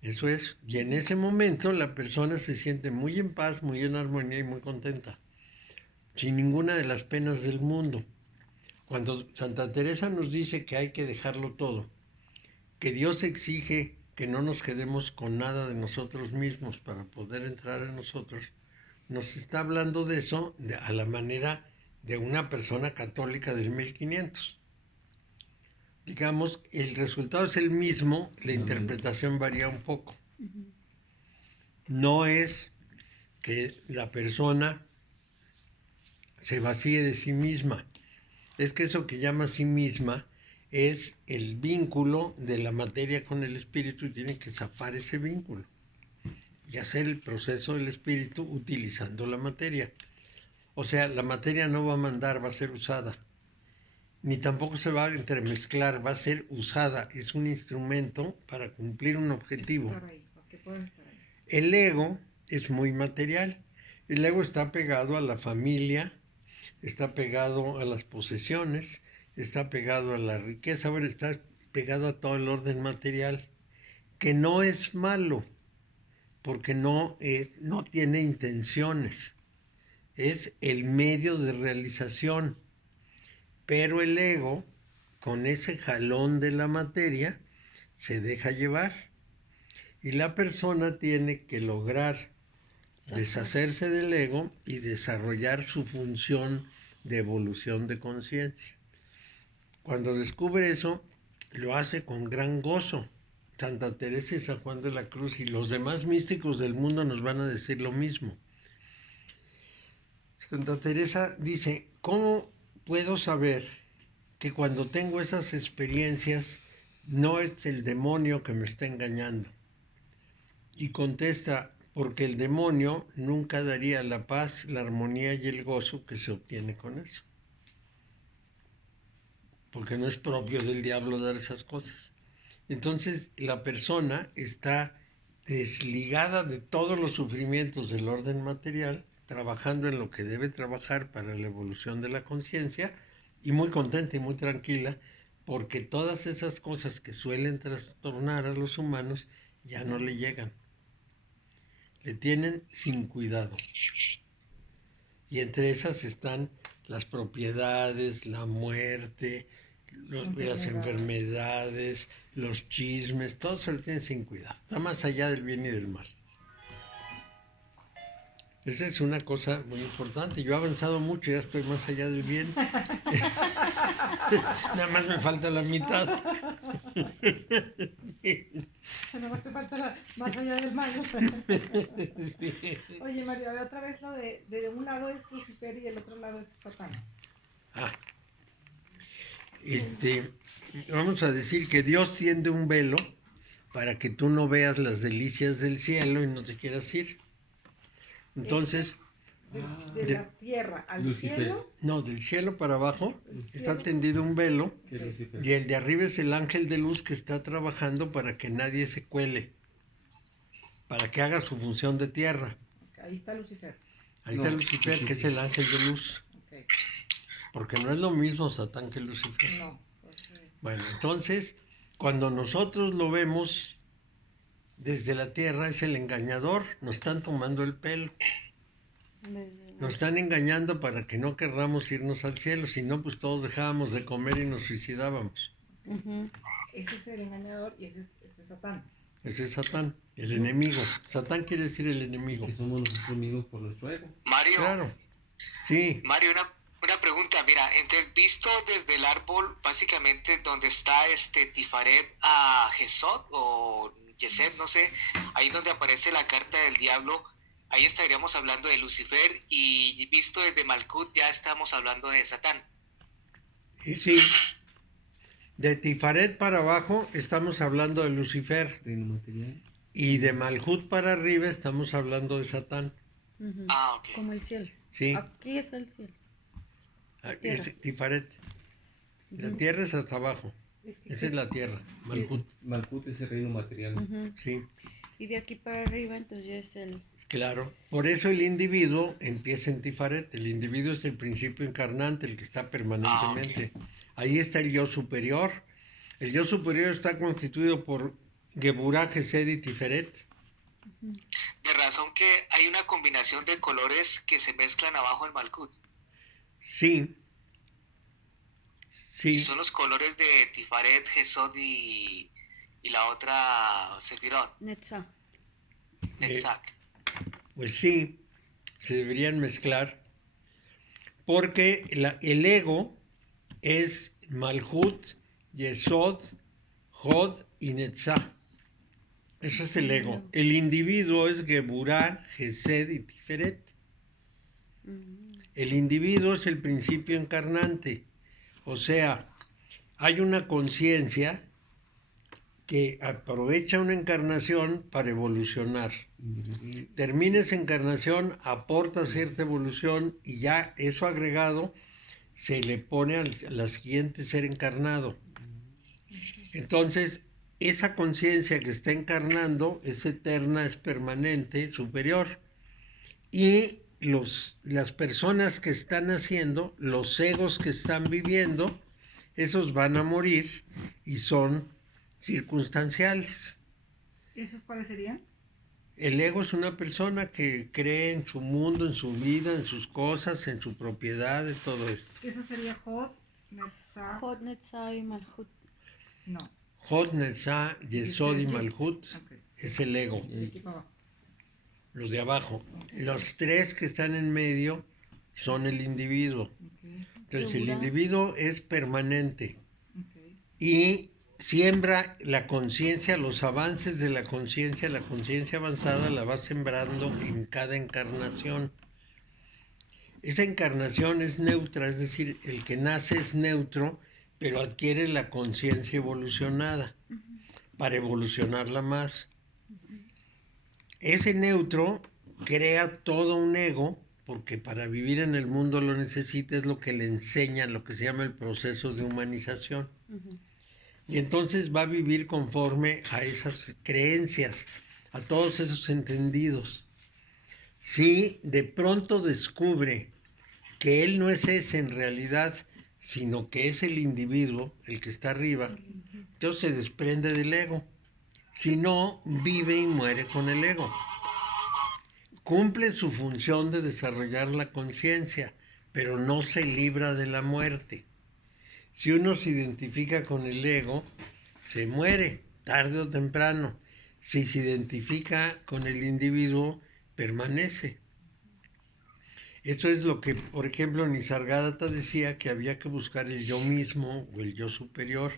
Eso es. Y en ese momento la persona se siente muy en paz, muy en armonía y muy contenta, sin ninguna de las penas del mundo. Cuando Santa Teresa nos dice que hay que dejarlo todo, que Dios exige que no nos quedemos con nada de nosotros mismos para poder entrar en nosotros, nos está hablando de eso a la manera de una persona católica del 1500. Digamos, el resultado es el mismo, la interpretación varía un poco. No es que la persona se vacíe de sí misma, es que eso que llama a sí misma es el vínculo de la materia con el espíritu y tiene que zafar ese vínculo y hacer el proceso del espíritu utilizando la materia. O sea, la materia no va a mandar, va a ser usada. Ni tampoco se va a entremezclar, va a ser usada. Es un instrumento para cumplir un objetivo. El ego es muy material. El ego está pegado a la familia, está pegado a las posesiones, está pegado a la riqueza, bueno, está pegado a todo el orden material, que no es malo, porque no tiene intenciones, es el medio de realización, pero el ego, con ese jalón de la materia, se deja llevar, y la persona tiene que lograr deshacerse del ego y desarrollar su función de evolución de conciencia. Cuando descubre eso, lo hace con gran gozo. Santa Teresa y San Juan de la Cruz y los demás místicos del mundo nos van a decir lo mismo. Santa Teresa dice, ¿cómo puedo saber que cuando tengo esas experiencias no es el demonio que me está engañando? Y contesta, porque el demonio nunca daría la paz, la armonía y el gozo que se obtiene con eso. Porque no es propio del diablo dar esas cosas. Entonces la persona está desligada de todos los sufrimientos del orden material, trabajando en lo que debe trabajar para la evolución de la conciencia y muy contenta y muy tranquila, porque todas esas cosas que suelen trastornar a los humanos ya no le llegan. Le tienen sin cuidado. Y entre esas están las propiedades, la muerte, las enfermedades, los chismes, todo se lo tiene sin cuidado. Está más allá del bien y del mal. Esa es una cosa muy importante. Yo he avanzado mucho, ya estoy más allá del bien. Nada más me falta la mitad. Nada más te falta más allá del mal. Sí. Oye, Mario, otra vez lo de un lado es Lucifer y del otro lado es Satán. Vamos a decir que Dios tiende un velo para que tú no veas las delicias del cielo y no te quieras ir. Entonces, de la tierra al Lucifer. Cielo. No, del cielo para abajo está tendido un velo, y el de arriba es el ángel de luz que está trabajando para que nadie se cuele, para que haga su función de tierra. Ahí está Lucifer. Ahí está Lucifer, que es el ángel de luz. Okay. Porque no es lo mismo Satán que Lucifer. No. Bueno, entonces, cuando nosotros lo vemos desde la tierra, es el engañador, nos están tomando el pelo. Nos están engañando para que no querramos irnos al cielo, si no, pues todos dejábamos de comer y nos suicidábamos. Ese es el engañador y ese es Satán. Ese es Satán, el enemigo. Satán quiere decir el enemigo. Que somos los enemigos por nuestro ego. Mario. Claro. Sí. Mario, una pregunta. Mira, entonces, visto desde el árbol, básicamente donde está Tifaret a Jesod o Yesed, no sé, ahí donde aparece la carta del diablo, ahí estaríamos hablando de Lucifer, y visto desde Malkut ya estamos hablando de Satán. Sí, De Tifaret para abajo estamos hablando de Lucifer. Reino material. Y de Malhut para arriba estamos hablando de Satán. Ujú. Ok. Como el cielo. Sí. Aquí está el cielo. Tierra. Es Tifaret. La tierra es hasta abajo. Esa es la tierra. Malhut. Malkut es el reino material. Ujú. Sí. Y de aquí para arriba, entonces ya es el... Claro. Por eso el individuo empieza en Tifaret. El individuo es el principio encarnante, el que está permanentemente. Ahí está el yo superior. El yo superior está constituido por Geburah, Gesed y Tiferet. De razón que hay una combinación de colores que se mezclan abajo en Malkut. Sí. Y Sí. son los colores de Tifaret, Gesod y la otra Sefirot, Netzah. Netzach. Pues sí, se deberían mezclar. Porque el ego es Malhut, Yesod, Hod y Netzah. Eso es el ego. El individuo es Geburah, Gesed y Tiferet. El individuo es el principio encarnante. O sea, hay una conciencia que aprovecha una encarnación para evolucionar. Termina esa encarnación, aporta cierta evolución y ya eso agregado se le pone a la siguiente ser encarnado. Entonces, esa conciencia que está encarnando es eterna, es permanente, superior. Y las personas que están haciendo, los egos que están viviendo, esos van a morir y son circunstanciales. ¿Esos cuáles serían? El ego es una persona que cree en su mundo, en su vida, en sus cosas, en su propiedad, en todo esto. Eso sería Hod, Netzah. Hod, Netzah y Malhut. No. Hod, Netzah, Yesod y Malhut Ok. es el ego, De aquí para abajo. los de abajo. Los tres que están en medio son el individuo. Ok. Entonces el individuo es permanente Ok. y siembra la conciencia, los avances de la conciencia avanzada la va sembrando en cada encarnación. Esa encarnación es neutra, es decir, el que nace es neutro, pero adquiere la conciencia evolucionada para evolucionarla más. Ese neutro crea todo un ego, porque para vivir en el mundo lo necesita, es lo que le enseña, lo que se llama el proceso de humanización. Y entonces va a vivir conforme a esas creencias, a todos esos entendidos. Si de pronto descubre que él no es ese en realidad, sino que es el individuo, el que está arriba, entonces se desprende del ego. Si no, vive y muere con el ego. Cumple su función de desarrollar la conciencia, pero no se libra de la muerte. Si uno se identifica con el ego, se muere, tarde o temprano. Si se identifica con el individuo, permanece. Esto es lo que, por ejemplo, Nisargadatta decía, que había que buscar el yo mismo o el yo superior.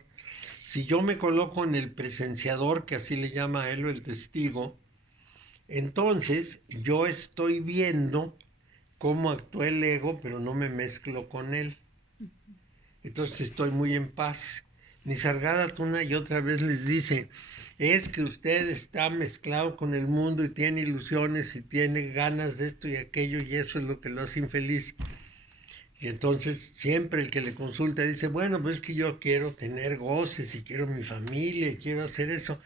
Si yo me coloco en el presenciador, que así le llama a él, o el testigo, entonces yo estoy viendo cómo actúa el ego, pero no me mezclo con él. Entonces estoy muy en paz. Nisargadatta una y otra vez les dice, es que usted está mezclado con el mundo y tiene ilusiones y tiene ganas de esto y aquello y eso es lo que lo hace infeliz. Y entonces siempre el que le consulta dice, bueno, pues es que yo quiero tener goces y quiero mi familia y quiero hacer eso.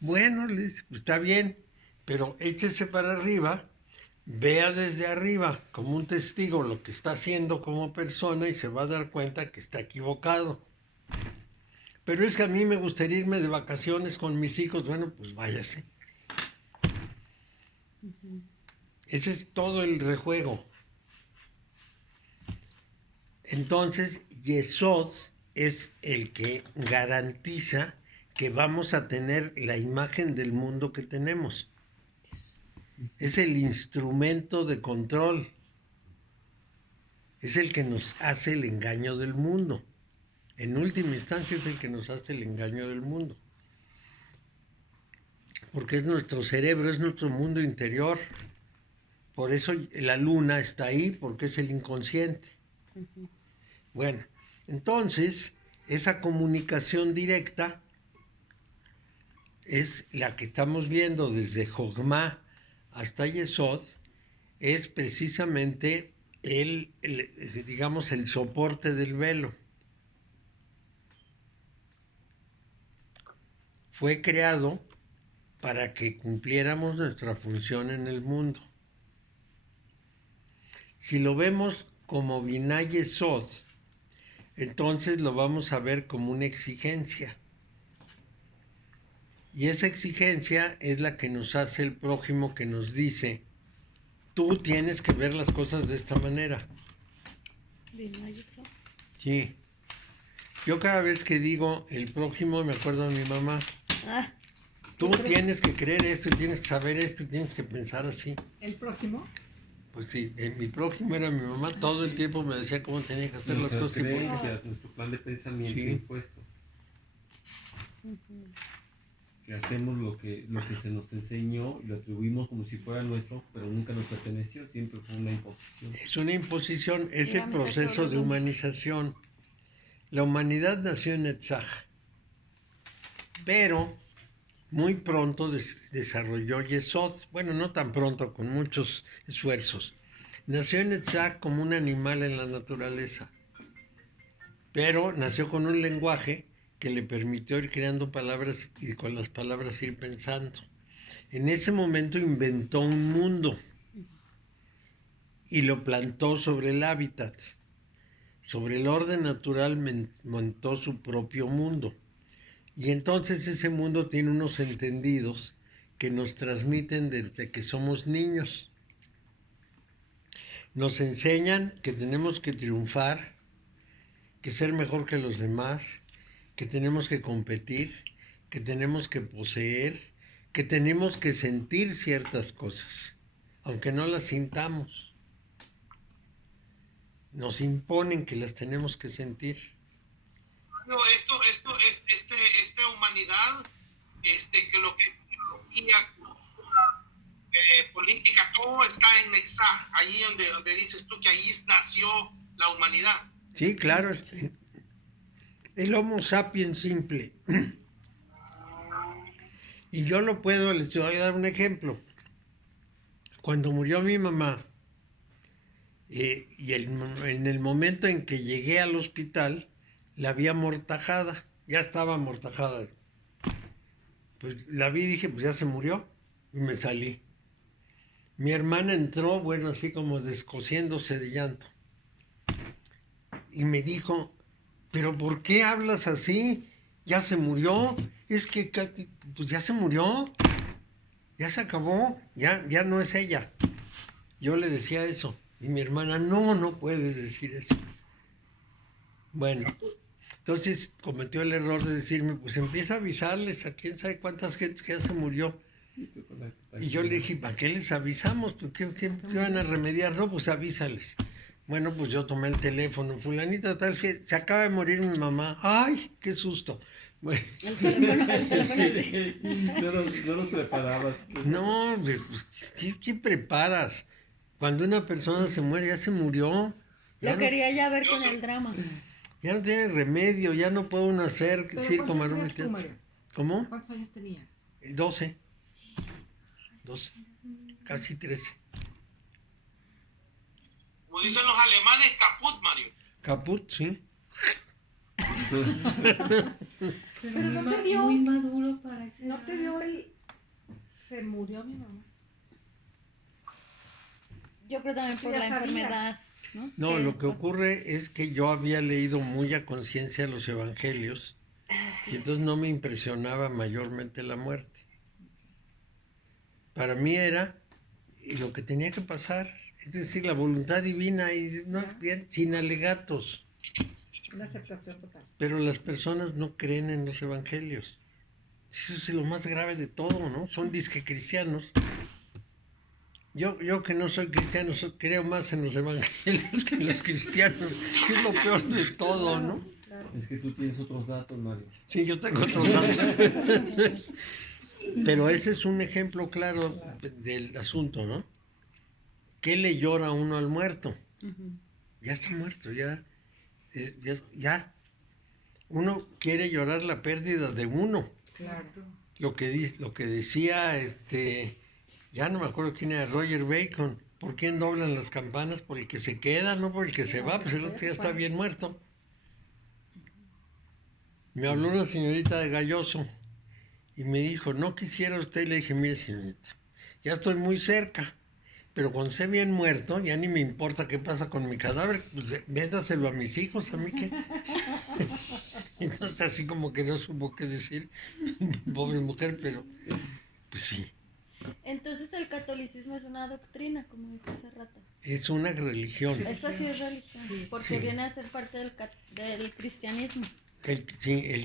Bueno, le dice, pues está bien, pero échese para arriba, vea desde arriba como un testigo lo que está haciendo como persona y se va a dar cuenta que está equivocado. Pero es que a mí me gustaría irme de vacaciones con mis hijos. Bueno, pues váyase. Ese es todo el rejuego. Entonces, Yesod es el que garantiza que vamos a tener la imagen del mundo que tenemos. Es el instrumento de control. Es el que nos hace el engaño del mundo. En última instancia es el que nos hace el engaño del mundo. Porque es nuestro cerebro, es nuestro mundo interior. Por eso la luna está ahí, porque es el inconsciente. Bueno, entonces, esa comunicación directa es la que estamos viendo desde Jogma hasta Yesod, es precisamente digamos, el soporte del velo. Fue creado para que cumpliéramos nuestra función en el mundo. Si lo vemos como Binah Yesod, entonces lo vamos a ver como una exigencia. Y esa exigencia es la que nos hace el prójimo, que nos dice, tú tienes que ver las cosas de esta manera. Sí. Yo cada vez que digo el prójimo me acuerdo de mi mamá. Tú tienes que creer esto y tienes que saber esto y tienes que pensar así. ¿El prójimo? Pues sí, mi prójimo era mi mamá, todo el tiempo me decía cómo tenía que hacer las cosas. Creencias, nuestro plan de pensamiento impuesto. Que hacemos lo que se nos enseñó y lo atribuimos como si fuera nuestro, pero nunca nos perteneció, siempre fue una imposición. Es una imposición, es el proceso de humanización. La humanidad nació en Netzach, pero muy pronto desarrolló Yesod, bueno, no tan pronto, con muchos esfuerzos. Nació en Netzach como un animal en la naturaleza, pero nació con un lenguaje que le permitió ir creando palabras y con las palabras ir pensando. En ese momento inventó un mundo y lo plantó sobre el hábitat. Sobre el orden natural montó su propio mundo. Y entonces ese mundo tiene unos entendidos que nos transmiten desde que somos niños. Nos enseñan que tenemos que triunfar, que ser mejor que los demás, que tenemos que competir, que tenemos que poseer, que tenemos que sentir ciertas cosas, aunque no las sintamos. Nos imponen que las tenemos que sentir. Esta humanidad, que lo que es tecnología, política, todo está en Netzach, ahí donde dices tú que ahí nació la humanidad. Sí, claro, el Homo sapiens simple. Y yo les voy a dar un ejemplo. Cuando murió mi mamá, en el momento en que llegué al hospital, la vi amortajada, ya estaba amortajada. Pues la vi y dije, pues ya se murió, y me salí. Mi hermana entró, bueno, así como descosiéndose de llanto. Y me dijo, ¿pero por qué hablas así? ¿Ya se murió? Es que pues ya se murió, ya se acabó, ya no es ella. Yo le decía eso. Y mi hermana, no puedes decir eso. Bueno, entonces cometió el error de decirme, pues empieza a avisarles a quién sabe cuántas gentes que ya se murió. Y yo le dije, ¿para qué les avisamos? Pues, ¿qué van a remediar? No, pues avísales. Bueno, pues yo tomé el teléfono, fulanita tal, se acaba de morir mi mamá. ¡Ay, qué susto! Bueno. No lo preparabas. No, pues, ¿qué preparas? Cuando una persona se muere, ya se murió. Lo quería ya ver con el drama. Ya no tiene remedio, ya no puedo uno hacer circo, maroma y teatro. ¿Cómo? ¿Cuántos años tenías? 12, casi 13. Como dicen los alemanes, caput, Mario. Caput, sí. Pero no te dio, muy maduro para ese. no te dio se murió mi mamá. Yo creo también por la enfermedad, ¿no? No, lo que ocurre es que yo había leído muy a conciencia los evangelios y entonces no me impresionaba mayormente la muerte. Para mí era lo que tenía que pasar, es decir, la voluntad divina y no, bien, sin alegatos. Una aceptación total. Pero las personas no creen en los evangelios. Eso es lo más grave de todo, ¿no? Son disque cristianos. Yo que no soy cristiano, creo más en los evangelios que en los cristianos, que es lo peor de todo, ¿no? Es que tú tienes otros datos, Mario. Sí, yo tengo otros datos. Pero ese es un ejemplo claro del asunto, ¿no? ¿Qué le llora a uno al muerto? Ya está muerto, ya. uno quiere llorar la pérdida de uno. Claro. Lo que decía, ya no me acuerdo quién era, Roger Bacon. ¿Por quién doblan las campanas? Por el que se queda, no por el que se va, pues el otro ya está bien muerto. Me habló una señorita de Galloso y me dijo, no quisiera usted, y le dije, mire señorita, ya estoy muy cerca, pero cuando esté bien muerto, ya ni me importa qué pasa con mi cadáver, pues véndaselo a mis hijos, a mí qué. Entonces así como que no supo qué decir, pobre mujer, pero pues sí. Entonces el catolicismo es una doctrina, como dije hace rato. Es una religión. Esta sí es religión, Sí. porque Sí. viene a ser parte del cristianismo. El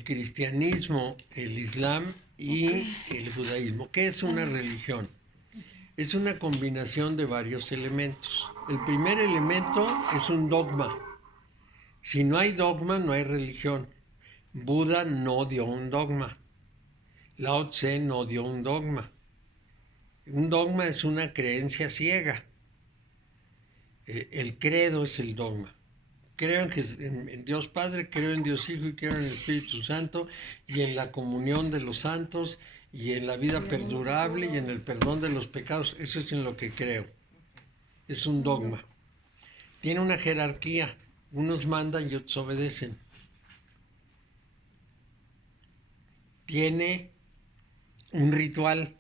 cristianismo, el islam y el judaísmo. ¿Qué es una religión? Es una combinación de varios elementos. El primer elemento es un dogma. Si no hay dogma, no hay religión. Buda no dio un dogma. Lao Tse no dio un dogma. Un dogma es una creencia ciega. El credo es el dogma. Creo en Dios Padre, creo en Dios Hijo y creo en el Espíritu Santo y en la comunión de los santos y en la vida perdurable y en el perdón de los pecados. Eso es en lo que creo. Es un dogma. Tiene una jerarquía. Unos mandan y otros obedecen. Tiene un ritual.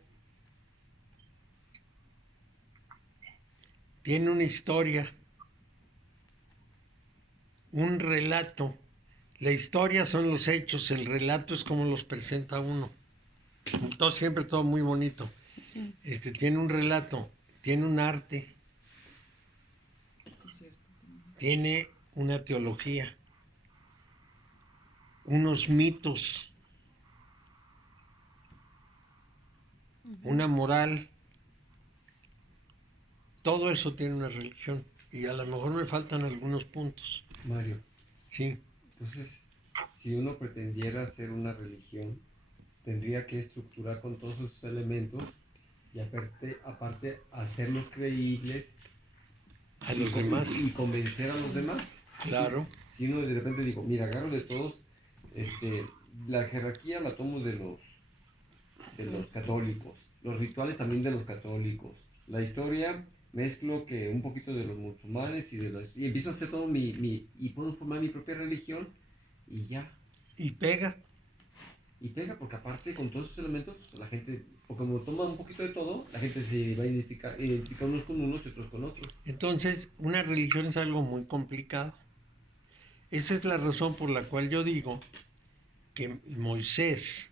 Tiene una historia. Un relato. La historia son los hechos, el relato es como los presenta uno. Siempre todo muy bonito. Tiene un relato, tiene un arte, Sí, cierto. tiene una teología, unos mitos, una moral. Todo eso tiene una religión. Y a lo mejor me faltan algunos puntos. Mario, Sí. entonces, si uno pretendiera hacer una religión, tendría que estructurar con todos sus elementos y aparte hacerlos creíbles A los demás. y convencer a los demás. Claro. Si uno de repente digo, mira, agarro de todos, la jerarquía la tomo de los católicos, los rituales también de los católicos, la historia mezclo que un poquito de los musulmanes y empiezo a hacer todo y puedo formar mi propia religión y ya. Y pega. Y pega, porque aparte con todos esos elementos, la gente, o como toma un poquito de todo, la gente se va a identificar unos con unos y otros con otros. Entonces, una religión es algo muy complicado. Esa es la razón por la cual yo digo que Moisés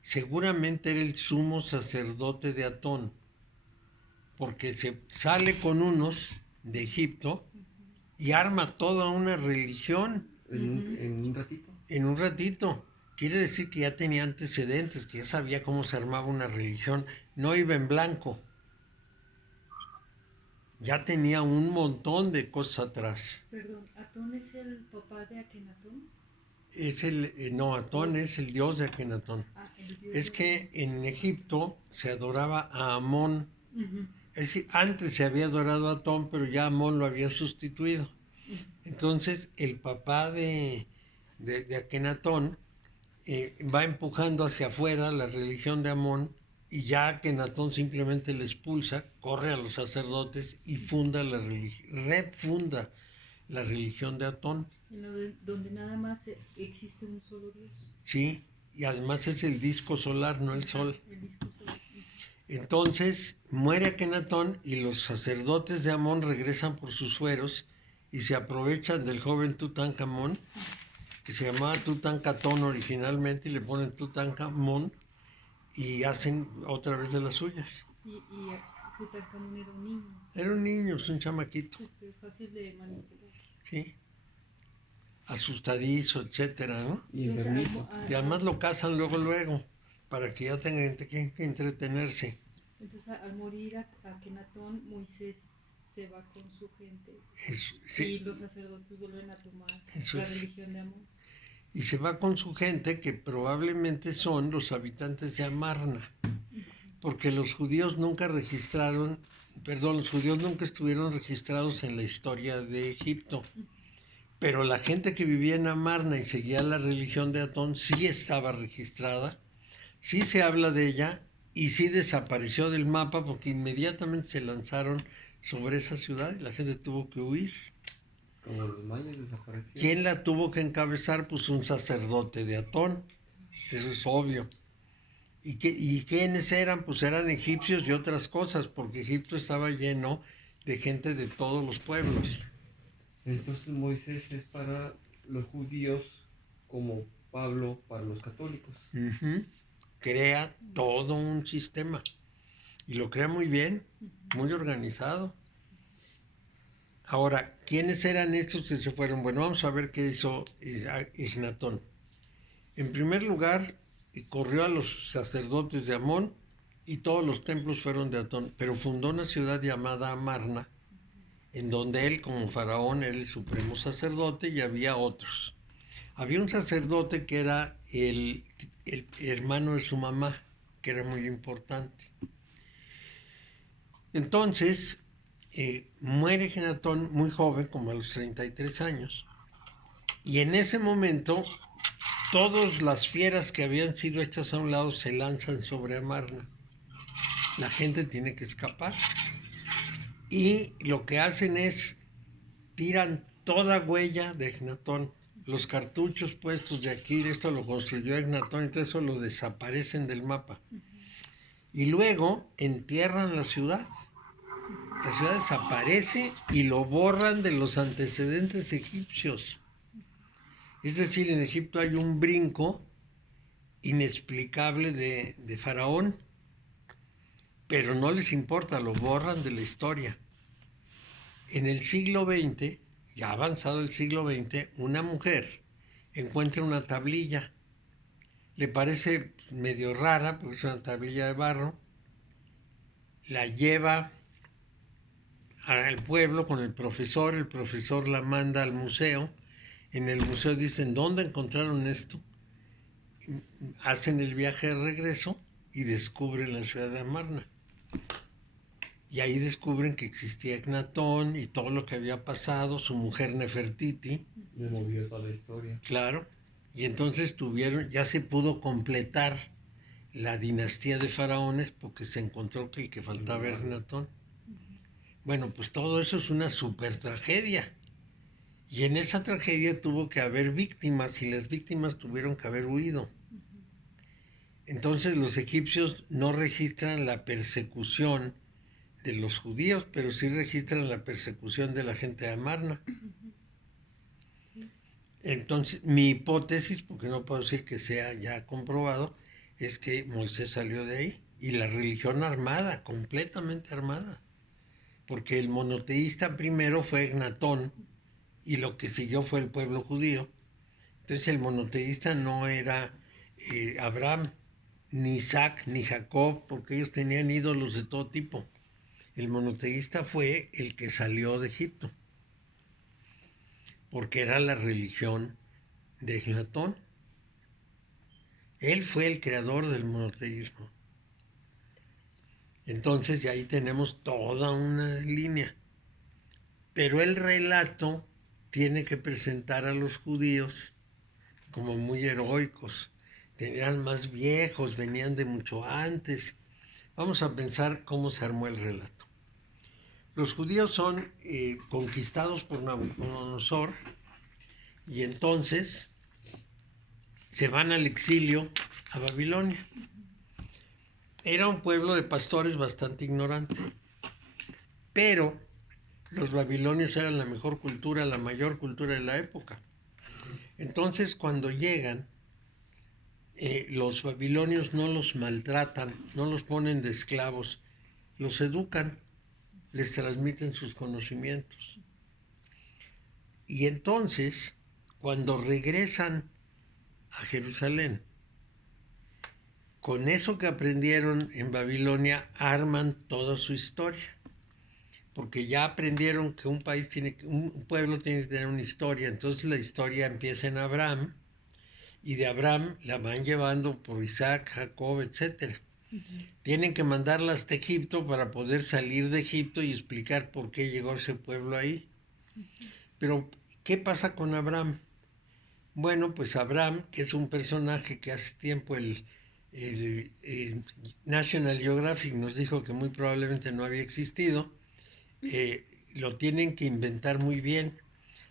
seguramente era el sumo sacerdote de Atón, porque se sale con unos de Egipto y arma toda una religión En un ratito. en un ratito. Quiere decir que ya tenía antecedentes, que ya sabía cómo se armaba una religión. No iba en blanco. Ya tenía un montón de cosas atrás. Perdón, ¿Atón es el papá de Akenatón? Atón es el dios de Akenatón. El dios Es de- que en Egipto se adoraba a Amón. Ujú. Es decir, antes se había adorado a Atón, pero ya Amón lo había sustituido. Entonces, el papá de Akenatón va empujando hacia afuera la religión de Amón y ya Akenatón simplemente le expulsa, corre a los sacerdotes y refunda la religión de Atón. Donde nada más existe un solo dios. Sí, y además es el disco solar, no el sol. El disco solar. Entonces muere Akenatón y los sacerdotes de Amón regresan por sus fueros y se aprovechan del joven Tutankamón, que se llamaba Tutankatón originalmente, y le ponen Tutankamón y hacen otra vez de las suyas. Y Tutankamón era un niño, Era un niño, es un chamaquito, súper fácil de manipular. ¿sí? Asustadizo, etcétera, ¿no? Y Entonces, enfermizo. Y además lo casan luego, para que ya tengan que entretenerse. Entonces, al morir Akenatón, Moisés se va con su gente Eso, y sí, los sacerdotes vuelven a tomar Eso la es. religión de Amón. y se va con su gente, que probablemente son los habitantes de Amarna, porque los judíos nunca estuvieron registrados en la historia de Egipto, Pero la gente que vivía en Amarna y seguía la religión de Atón sí estaba registrada, sí se habla de ella y sí desapareció del mapa porque inmediatamente se lanzaron sobre esa ciudad y la gente tuvo que huir. Como los mayas desaparecieron. ¿Quién la tuvo que encabezar? Pues un sacerdote de Atón, eso es obvio. ¿Y quiénes eran? Pues eran egipcios y otras cosas, porque Egipto estaba lleno de gente de todos los pueblos. Entonces Moisés es para los judíos como Pablo para los católicos. Uh-huh. Crea todo un sistema y lo crea muy bien, muy organizado. Ahora, ¿quiénes eran estos que se fueron? Bueno, vamos a ver qué hizo Ignatón. En primer lugar, corrió a los sacerdotes de Amón y todos los templos fueron de Atón, pero fundó una ciudad llamada Amarna, en donde él como faraón era el supremo sacerdote y había otros. Había un sacerdote que era el hermano de su mamá, que era muy importante. Entonces, muere Akenatón muy joven, como a los 33 años, y en ese momento todas las fieras que habían sido hechas a un lado se lanzan sobre Amarna. La gente tiene que escapar. Y lo que hacen es, tiran toda huella de Akenatón. Los cartuchos puestos de aquí, esto lo construyó Akenatón, entonces eso lo desaparecen del mapa. Y luego entierran la ciudad. La ciudad desaparece y lo borran de los antecedentes egipcios. Es decir, en Egipto hay un brinco inexplicable de Faraón, pero no les importa, lo borran de la historia. En el siglo XX, ya avanzado el siglo XX, una mujer encuentra una tablilla. Le parece medio rara, porque es una tablilla de barro. La lleva al pueblo con el profesor la manda al museo. En el museo dicen, ¿dónde encontraron esto? Hacen el viaje de regreso y descubren la ciudad de Amarna. Y ahí descubren que existía Akenatón y todo lo que había pasado, su mujer Nefertiti. Le movió toda la historia. Claro. Y entonces ya se pudo completar la dinastía de faraones porque se encontró que el que faltaba era Akenatón. Bueno, pues todo eso es una súper tragedia. Y en esa tragedia tuvo que haber víctimas y las víctimas tuvieron que haber huido. Entonces los egipcios no registran la persecución de los judíos, pero sí registran la persecución de la gente de Amarna. Entonces, mi hipótesis, porque no puedo decir que sea ya comprobado, es que Moisés salió de ahí y la religión armada, completamente armada. Porque el monoteísta primero fue Akenatón y lo que siguió fue el pueblo judío. Entonces el monoteísta no era Abraham, ni Isaac, ni Jacob, porque ellos tenían ídolos de todo tipo. El monoteísta fue el que salió de Egipto, porque era la religión de Akenatón. Él fue el creador del monoteísmo. Entonces, ahí tenemos toda una línea. Pero el relato tiene que presentar a los judíos como muy heroicos. Eran más viejos, venían de mucho antes. Vamos a pensar cómo se armó el relato. Los judíos son conquistados por Nabucodonosor y entonces se van al exilio a Babilonia. Era un pueblo de pastores bastante ignorante, pero los babilonios eran la mejor cultura, la mayor cultura de la época. Entonces, cuando llegan, los babilonios no los maltratan, no los ponen de esclavos, los educan, les transmiten sus conocimientos. Y entonces, cuando regresan a Jerusalén, con eso que aprendieron en Babilonia, arman toda su historia. Porque ya aprendieron que un pueblo tiene que tener una historia. Entonces la historia empieza en Abraham, y de Abraham la van llevando por Isaac, Jacob, etc. Tienen que mandarla hasta Egipto para poder salir de Egipto y explicar por qué llegó ese pueblo ahí. Pero ¿Qué pasa con Abraham? Bueno, pues Abraham, que es un personaje que hace tiempo el National Geographic nos dijo que muy probablemente no había existido, lo tienen que inventar muy bien.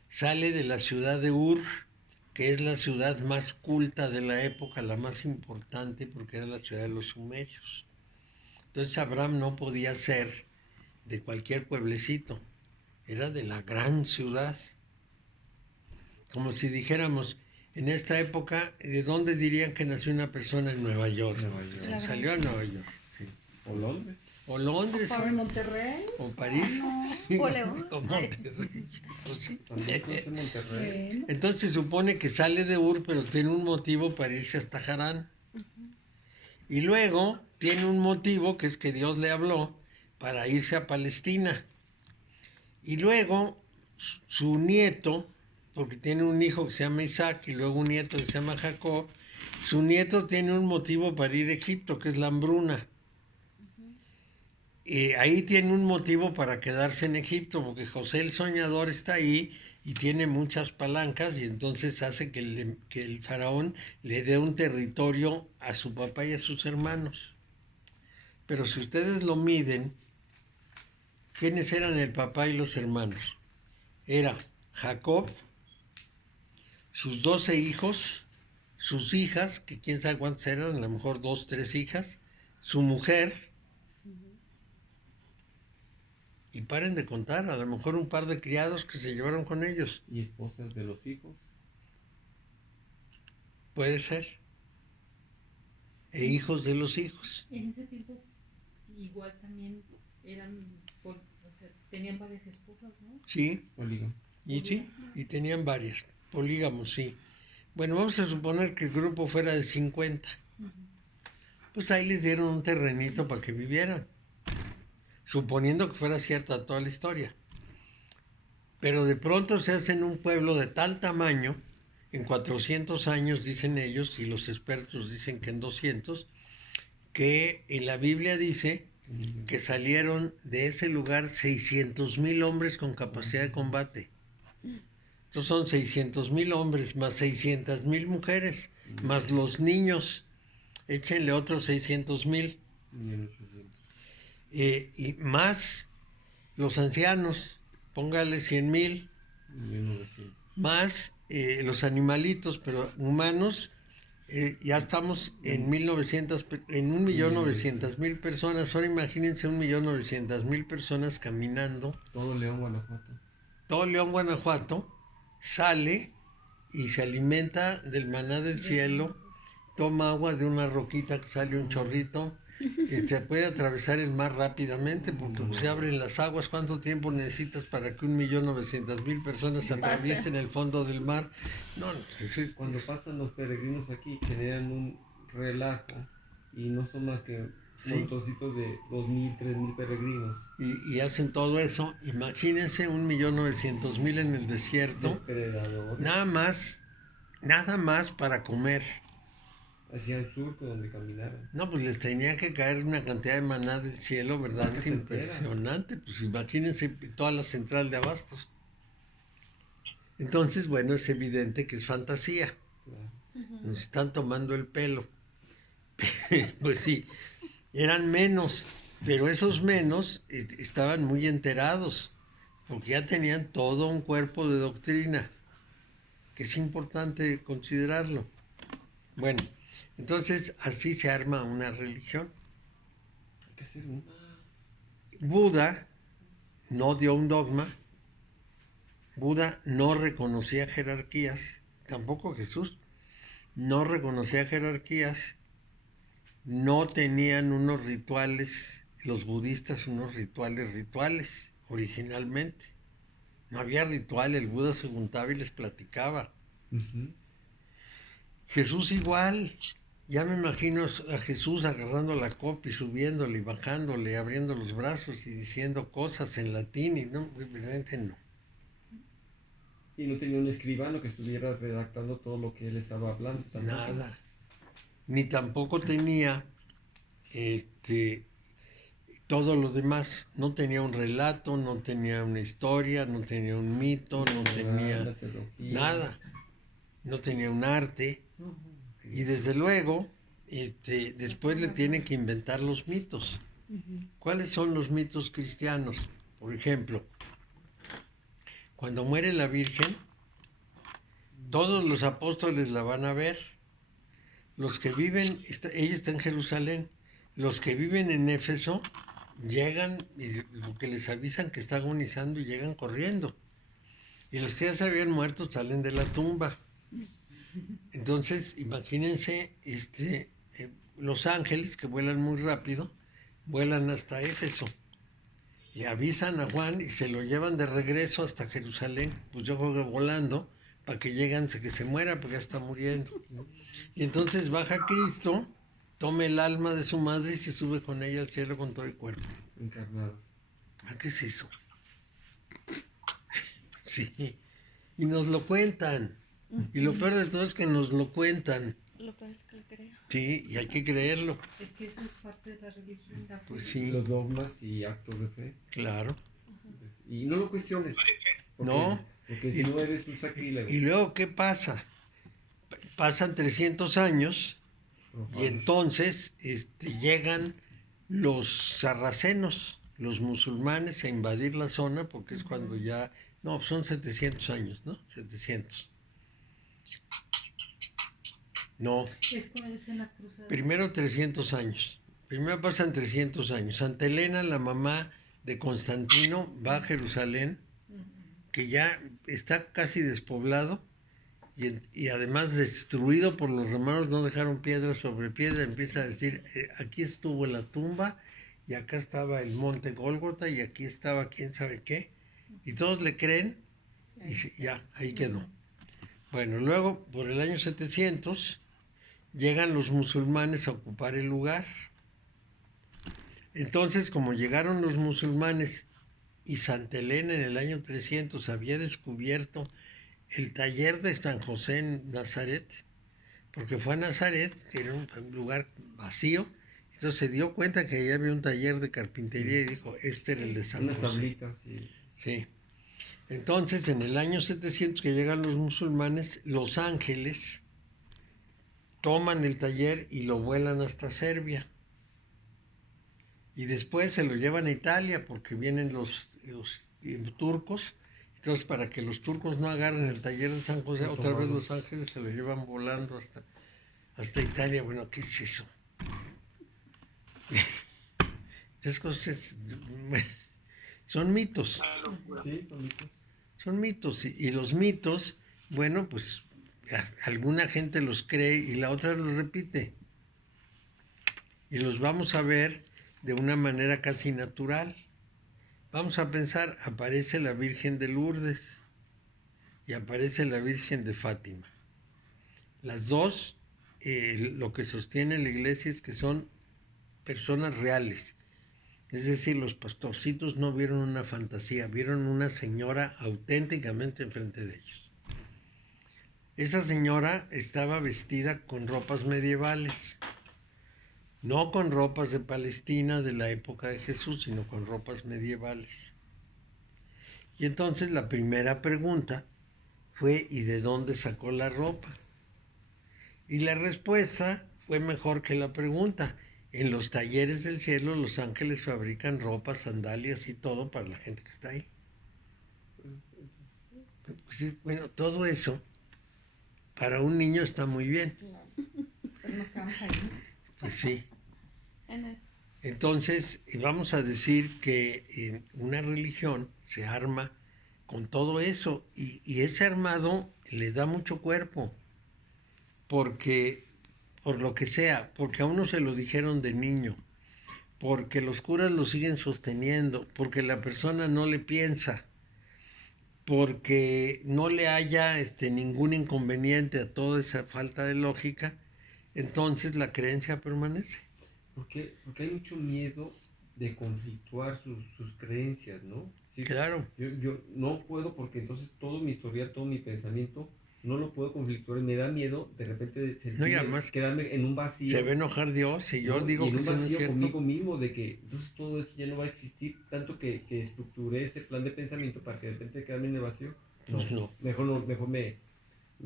Sale de la ciudad de Ur, que es la ciudad más culta de la época, la más importante, porque era la ciudad de los sumerios. Entonces Abraham no podía ser de cualquier pueblecito, era de la gran ciudad. Como si dijéramos, en esta época, ¿de dónde dirían que nació una persona en Nueva York? Salió a Nueva York. Sí. O Londres. O Londres. ¿O Monterrey? O París. O León. O Monterrey. Pues sí. También conoce Monterrey. Entonces se supone que sale de Ur, pero tiene un motivo para irse hasta Harán. Y luego tiene un motivo, que es que Dios le habló, para irse a Palestina. Y luego su nieto, porque tiene un hijo que se llama Isaac y luego un nieto que se llama Jacob, su nieto tiene un motivo para ir a Egipto, que es la hambruna. Ahí tiene un motivo para quedarse en Egipto, porque José el soñador está ahí y tiene muchas palancas y entonces hace que el faraón le dé un territorio a su papá y a sus hermanos. Pero si ustedes lo miden, ¿quiénes eran el papá y los hermanos? Era Jacob, sus 12 hijos, sus hijas, que quién sabe cuántas eran, a lo mejor 2, 3 hijas, su mujer, y paren de contar, a lo mejor un par de criados que se llevaron con ellos. ¿Y esposas de los hijos? Puede ser. E hijos de los hijos. En ese tiempo igual también eran, o sea, tenían varias esposas, ¿no? Sí, Polígamo. y sí, y tenían varias. Polígamos, sí. Bueno, vamos a suponer que el grupo fuera de 50. Pues ahí les dieron un terrenito para que vivieran, suponiendo que fuera cierta toda la historia. Pero de pronto se hacen un pueblo de tal tamaño, en 400 años dicen ellos, y los expertos dicen que en 200, que en la Biblia dice que salieron de ese lugar 600,000 hombres con capacidad de combate. Estos son 600,000 hombres, más 600,000 mujeres, más los niños, échenle otros 600,000. 1800. Y más los ancianos, póngale 100,000, 1900. más los animalitos, pero humanos, ya estamos en 1,900,000 personas. Ahora imagínense 1,900,000 personas caminando. Todo León, Guanajuato. Todo León, Guanajuato, sale y se alimenta del maná del cielo, toma agua de una roquita que sale un chorrito. Se puede atravesar el mar rápidamente porque se abren las aguas. ¿Cuánto tiempo necesitas para que 1,900,000 personas atraviesen el fondo del mar? No, Cuando pasan los peregrinos aquí generan un relajo y no son más que montoncitos de 2,000, 3,000 peregrinos. Y hacen todo eso. Imagínense 1,900,000 en el desierto. Depredadores. Nada más para comer. Hacia el surco donde caminaron. No, pues les tenía que caer una cantidad de maná del cielo, ¿verdad? Vacas Impresionante. Pues imagínense toda la central de abastos. Entonces, bueno, es evidente que es fantasía. Claro. Nos están tomando el pelo. Pues sí, eran menos, pero esos menos estaban muy enterados, porque ya tenían todo un cuerpo de doctrina, que es importante considerarlo. Bueno, entonces así se arma una religión. Hay que hacer una. Buda no dio un dogma, Buda no reconocía jerarquías, tampoco Jesús no reconocía jerarquías, no tenían unos rituales, los budistas unos rituales originalmente. No había ritual, el Buda se juntaba y les platicaba. Jesús igual, ya me imagino a Jesús agarrando la copa y subiéndole y bajándole, abriendo los brazos y diciendo cosas en latín y no, evidentemente no. Y no tenía un escribano que estuviera redactando todo lo que él estaba hablando. Tampoco. Nada. Ni tampoco tenía todo lo demás. No tenía un relato, no tenía una historia, no tenía un mito, no tenía nada. No tenía un arte. Y desde luego, después le tienen que inventar los mitos. ¿Cuáles son los mitos cristianos? Por ejemplo, cuando muere la Virgen, todos los apóstoles la van a ver. Los que viven, ella está en Jerusalén, los que viven en Éfeso llegan y lo que les avisan que está agonizando y llegan corriendo. Y los que ya se habían muerto salen de la tumba. Entonces, imagínense, los ángeles que vuelan muy rápido, vuelan hasta Éfeso. Le avisan a Juan y se lo llevan de regreso hasta Jerusalén, pues yo creo que volando, para que lleguen, que se muera, porque ya está muriendo. Y entonces baja Cristo, toma el alma de su madre y se sube con ella al cielo con todo el cuerpo. Encarnados. ¿Qué es eso? Sí, y nos lo cuentan. Y lo peor de todo es que nos lo cuentan. Lo peor que lo creo. Sí, y hay que creerlo. Es que eso es parte de la religión, la fe. Pues sí, Los dogmas y actos de fe. claro. Y no lo cuestiones. Porque, No. Porque si no eres un sacrílego. Y luego, ¿qué pasa? Pasan 300 años y entonces llegan los sarracenos, los musulmanes, a invadir la zona, porque es cuando ya... No, son 700 años, ¿no? 700. No, Es como es en las cruzadas. primero 300 años. Primero pasan 300 años. Santa Elena, la mamá de Constantino, va a Jerusalén, que ya está casi despoblado y además destruido por los romanos, no dejaron piedra sobre piedra. Empieza a decir, aquí estuvo la tumba y acá estaba el monte Gólgota y aquí estaba quién sabe qué. Y todos le creen y ya, ahí quedó. Bueno, luego, por el año 700, llegan los musulmanes a ocupar el lugar. Entonces, como llegaron los musulmanes y Santa Elena en el año 300 había descubierto el taller de San José en Nazaret, porque fue a Nazaret, que era un lugar vacío, entonces se dio cuenta que allá había un taller de carpintería y dijo, este era el de San Unas José. tablitas, sí. Sí. Entonces, en el año 700 que llegan los musulmanes, los ángeles toman el taller y lo vuelan hasta Serbia. Y después se lo llevan a Italia porque vienen los turcos. Entonces, para que los turcos no agarren el taller de San José, otra vez los ángeles se lo llevan volando hasta Italia. Bueno, ¿qué es eso? Estas cosas son mitos. Sí, son mitos. Son mitos. Y los mitos, bueno, pues alguna gente los cree y la otra los repite. Y los vamos a ver de una manera casi natural. Vamos a pensar, aparece la Virgen de Lourdes y aparece la Virgen de Fátima. Las dos, lo que sostiene la iglesia es que son personas reales. Es decir, los pastorcitos no vieron una fantasía, vieron una señora auténticamente enfrente de ellos. Esa señora estaba vestida con ropas medievales, no con ropas de Palestina de la época de Jesús, sino con ropas medievales. Y entonces la primera pregunta fue, ¿y de dónde sacó la ropa? Y la respuesta fue mejor que la pregunta. En los talleres del cielo los ángeles fabrican ropas, sandalias y todo para la gente que está ahí. Pues, bueno, todo eso para un niño está muy bien. Claro. Pero nos quedamos ahí. Pues sí. En eso. Entonces, vamos a decir que una religión se arma con todo eso y ese armado le da mucho cuerpo, porque, por lo que sea, porque a uno se lo dijeron de niño, porque los curas lo siguen sosteniendo, porque la persona no le piensa, porque no le haya ningún inconveniente a toda esa falta de lógica, entonces la creencia permanece. Porque hay mucho miedo de conflictuar sus creencias, ¿no? Sí, Claro. Yo no puedo porque entonces todo mi historial, todo mi pensamiento no lo puedo conflictuar y me da miedo de repente No, y además quedarme en un vacío. Se va a enojar Dios y yo ¿no? digo y en que un eso no es vacío cierto. conmigo mismo de que entonces todo esto ya no va a existir, tanto que estructuré este plan de pensamiento para que de repente quedarme en el vacío. Pues no. Mejor me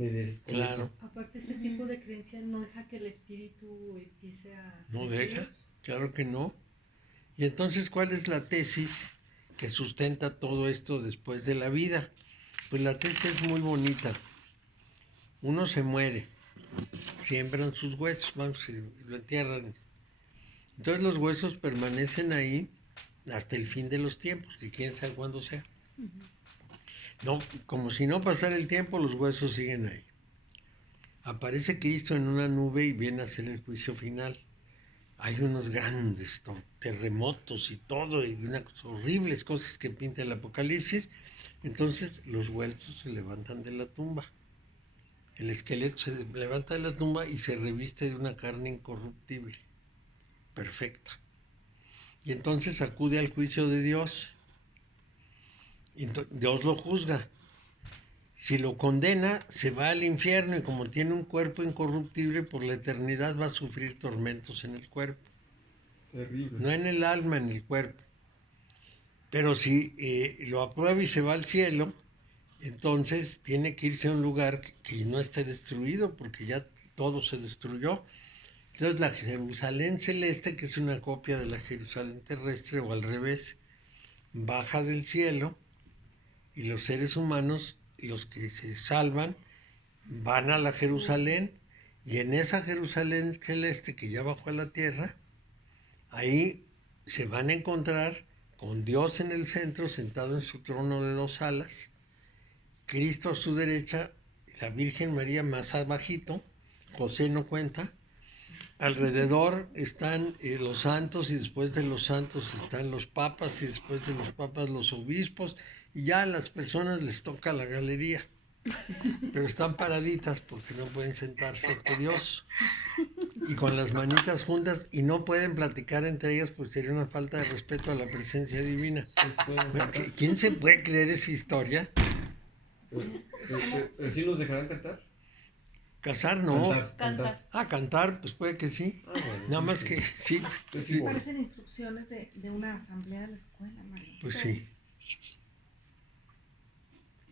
desconecto. Claro. Aparte, este tipo de creencias no deja que el espíritu empiece a... No crecer. deja, claro que no. Y entonces, ¿cuál es la tesis que sustenta todo esto después de la vida? Pues la tesis es muy bonita. Uno se muere, siembran sus huesos, vamos, y lo entierran. Entonces los huesos permanecen ahí hasta el fin de los tiempos, que quién sabe cuándo sea. No, como si no pasara el tiempo, los huesos siguen ahí. Aparece Cristo en una nube y viene a hacer el juicio final. Hay unos grandes terremotos y todo, y unas horribles cosas que pinta el Apocalipsis. Entonces los huesos se levantan de la tumba. El esqueleto se levanta de la tumba y se reviste de una carne incorruptible, perfecta. Y entonces acude al juicio de Dios. Y Dios lo juzga. Si lo condena, se va al infierno y como tiene un cuerpo incorruptible, por la eternidad va a sufrir tormentos en el cuerpo. Terrible. No en el alma, en el cuerpo. Pero si lo aprueba y se va al cielo, entonces tiene que irse a un lugar que no esté destruido, porque ya todo se destruyó. Entonces la Jerusalén celeste, que es una copia de la Jerusalén terrestre, o al revés, baja del cielo y los seres humanos, los que se salvan, van a la Jerusalén, y en esa Jerusalén celeste que ya bajó a la tierra, ahí se van a encontrar con Dios en el centro, sentado en su trono de 2 alas, Cristo a su derecha, la Virgen María más abajito, José no cuenta, alrededor están los santos, y después de los santos están los papas, y después de los papas los obispos, y ya a las personas les toca la galería, pero están paraditas porque no pueden sentarse ante Dios, y con las manitas juntas, y no pueden platicar entre ellas porque sería una falta de respeto a la presencia divina. ¿Quién se puede creer esa historia? ¿Pero sí nos dejarán cantar? Casar no. Cantar. Cantar, pues puede que sí. Bueno, Nada más sí. que sí. Pues Sí. sí. Parecen instrucciones de una asamblea de la escuela, María. Pues sí.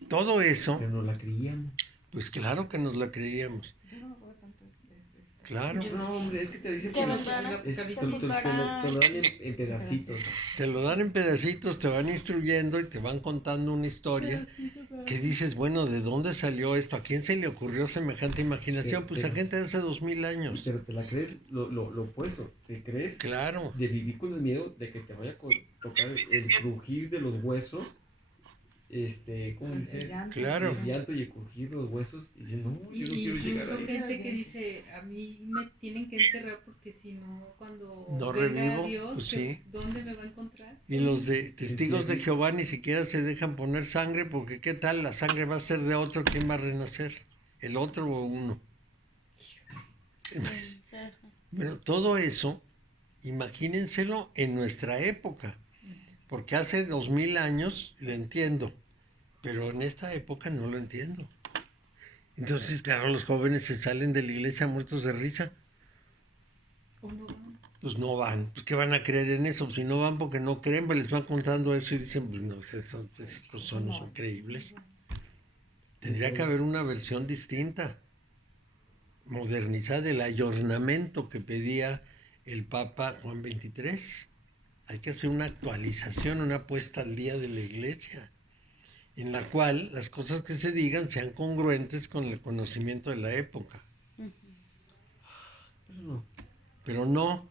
Todo eso, Pero no la creíamos. pues claro que nos la creíamos. Yo no me acuerdo tanto de esto. Claro. No, hombre, es que te dicen Que que mandaron, te que lo fuera- dan en pedacitos. Te lo dan en pedacitos, te van instruyendo y te van contando una historia que dices, bueno, ¿de dónde salió esto? ¿A quién se le ocurrió semejante imaginación? Pues a gente de hace 2000 años. Pero te la crees lo opuesto. Te crees Claro. de vivir con el miedo de que te vaya a tocar el crujir de los huesos. ¿Cómo dice? El llanto. Claro. El llanto y el crujir de los huesos. Y dice, no, yo no quiero llegar Incluso ahí. gente que dice, a mí me tienen que enterrar porque si no, cuando No venga revivo, Dios, pues sí. ¿dónde me va a encontrar? Y los de testigos de Jehová ni siquiera se dejan poner sangre, porque ¿qué tal? La sangre va a ser de otro, ¿quién va a renacer? ¿El otro o uno? Bueno, todo eso, imagínenselo en nuestra época, porque hace 2000 años lo entiendo, pero en esta época no lo entiendo. Entonces, claro, los jóvenes se salen de la iglesia muertos de risa. ¿O no van? Pues no van, pues ¿qué van a creer en eso? Si no van porque no creen, pues les van contando eso y dicen, pues no, esas cosas no son creíbles. Tendría que haber una versión distinta, modernizada, del ayornamiento que pedía el Papa Juan XXIII. Hay que hacer una actualización, una puesta al día de la iglesia, en la cual las cosas que se digan sean congruentes con el conocimiento de la época. Pero no.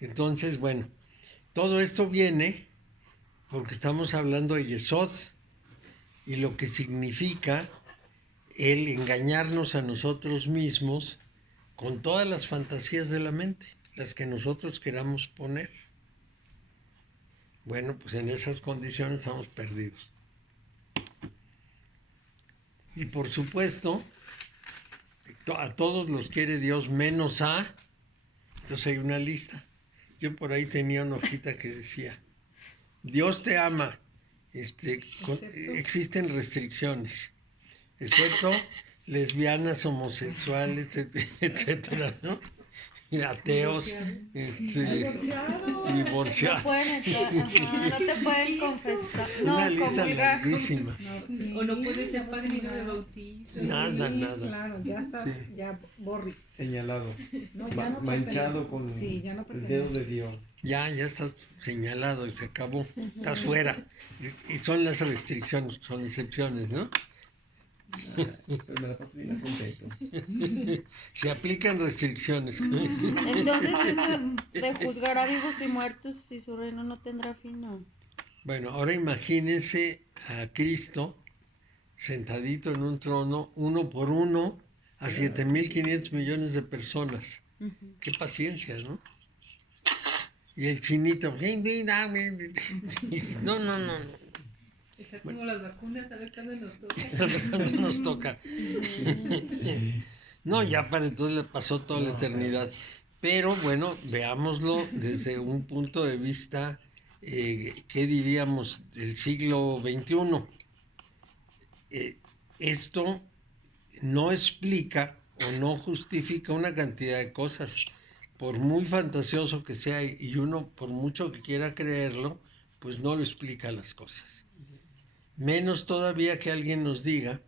Entonces, bueno, todo esto viene porque estamos hablando de Yesod y lo que significa el engañarnos a nosotros mismos con todas las fantasías de la mente, las que nosotros queramos poner. Bueno, pues en esas condiciones estamos perdidos. Y por supuesto, a todos los quiere Dios menos a... Entonces hay una lista. Yo por ahí tenía una hojita que decía, Dios te ama, existen restricciones. excepto lesbianas, homosexuales, etcétera, ¿no? Y ateos, divorciados. No pueden entrar, no te pueden confesar, no, Una lista comulgar. larguísima. O no puede ser padrino de bautizo. Nada. Claro, ya estás, Sí. ya borris. Señalado. No, ya no Manchado perteneces. con Sí, ya no el dedo de perteneces. Dios. Ya estás señalado y se acabó. Estás fuera. Y son las restricciones, son excepciones, ¿no? Pero me la paso bien contento. Se aplican restricciones. Entonces eso de juzgar a vivos y muertos, si su reino no tendrá fin, no. Bueno, ahora imagínense a Cristo sentadito en un trono, uno por uno, a 7.500 millones de personas. Qué paciencia, ¿no? Y el chinito, no. Está como las vacunas, a ver cuándo nos toca. ¿Cuándo nos toca? No, ya para entonces le pasó toda la eternidad. Pero bueno, veámoslo desde un punto de vista, ¿qué diríamos? Del siglo XXI. Esto no explica o no justifica una cantidad de cosas. Por muy fantasioso que sea y uno, por mucho que quiera creerlo, pues no lo explica las cosas. Menos todavía que alguien nos diga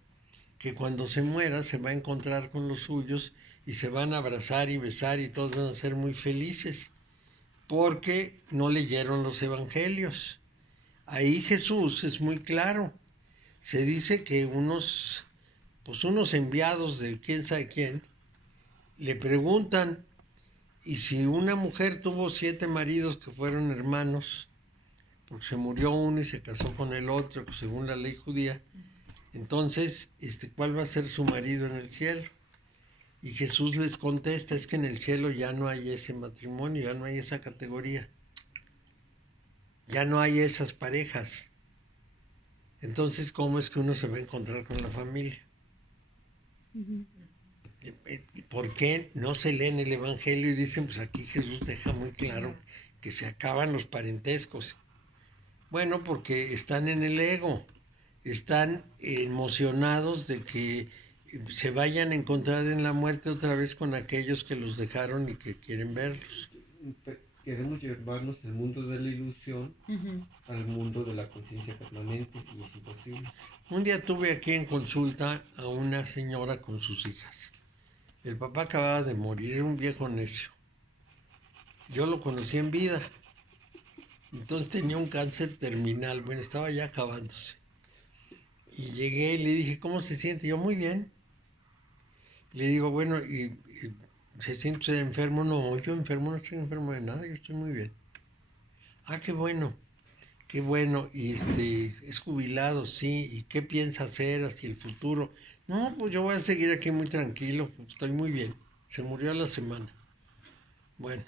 que cuando se muera se va a encontrar con los suyos y se van a abrazar y besar y todos van a ser muy felices, porque no leyeron los evangelios. Ahí Jesús es muy claro. Se dice que unos enviados de quién sabe quién le preguntan, y si una mujer tuvo 7 maridos que fueron hermanos, porque se murió uno y se casó con el otro, según la ley judía, entonces, ¿cuál va a ser su marido en el cielo? Y Jesús les contesta, es que en el cielo ya no hay ese matrimonio, ya no hay esa categoría, ya no hay esas parejas. Entonces, ¿cómo es que uno se va a encontrar con la familia? ¿Por qué no se leen el Evangelio y dicen, pues aquí Jesús deja muy claro que se acaban los parentescos? Bueno, porque están en el ego, están emocionados de que se vayan a encontrar en la muerte otra vez con aquellos que los dejaron y que quieren verlos. Queremos llevarnos el mundo de la ilusión al mundo de la conciencia permanente y es imposible. Un día tuve aquí en consulta a una señora con sus hijas. El papá acababa de morir, era un viejo necio. Yo lo conocí en vida. Entonces tenía un cáncer terminal, bueno, estaba ya acabándose. Y llegué y le dije, ¿cómo se siente? Yo, muy bien. Le digo, bueno, ¿y se siente usted enfermo? No, yo enfermo, no estoy enfermo de nada, yo estoy muy bien. Ah, qué bueno. Y es jubilado, sí. ¿Y qué piensa hacer hacia el futuro? No, pues yo voy a seguir aquí muy tranquilo, pues estoy muy bien. Se murió a la semana. Bueno.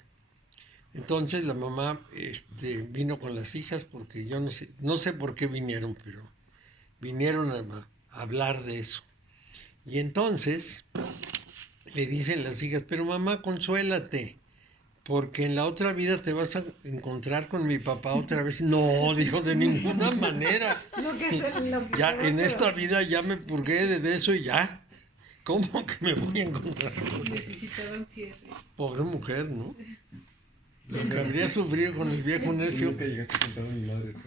Entonces la mamá vino con las hijas porque yo no sé por qué vinieron, pero vinieron a hablar de eso. Y entonces le dicen las hijas, pero mamá, consuélate, porque en la otra vida te vas a encontrar con mi papá otra vez. No, dijo, de ninguna manera. Ya en esta vida ya me purgué de eso y ya. ¿Cómo que me voy a encontrar con él? Necesitaban cierre. Pobre mujer, ¿no? Lo que habría sufrido con el viejo necio. Nunca llegaste a contar a mi madre eso.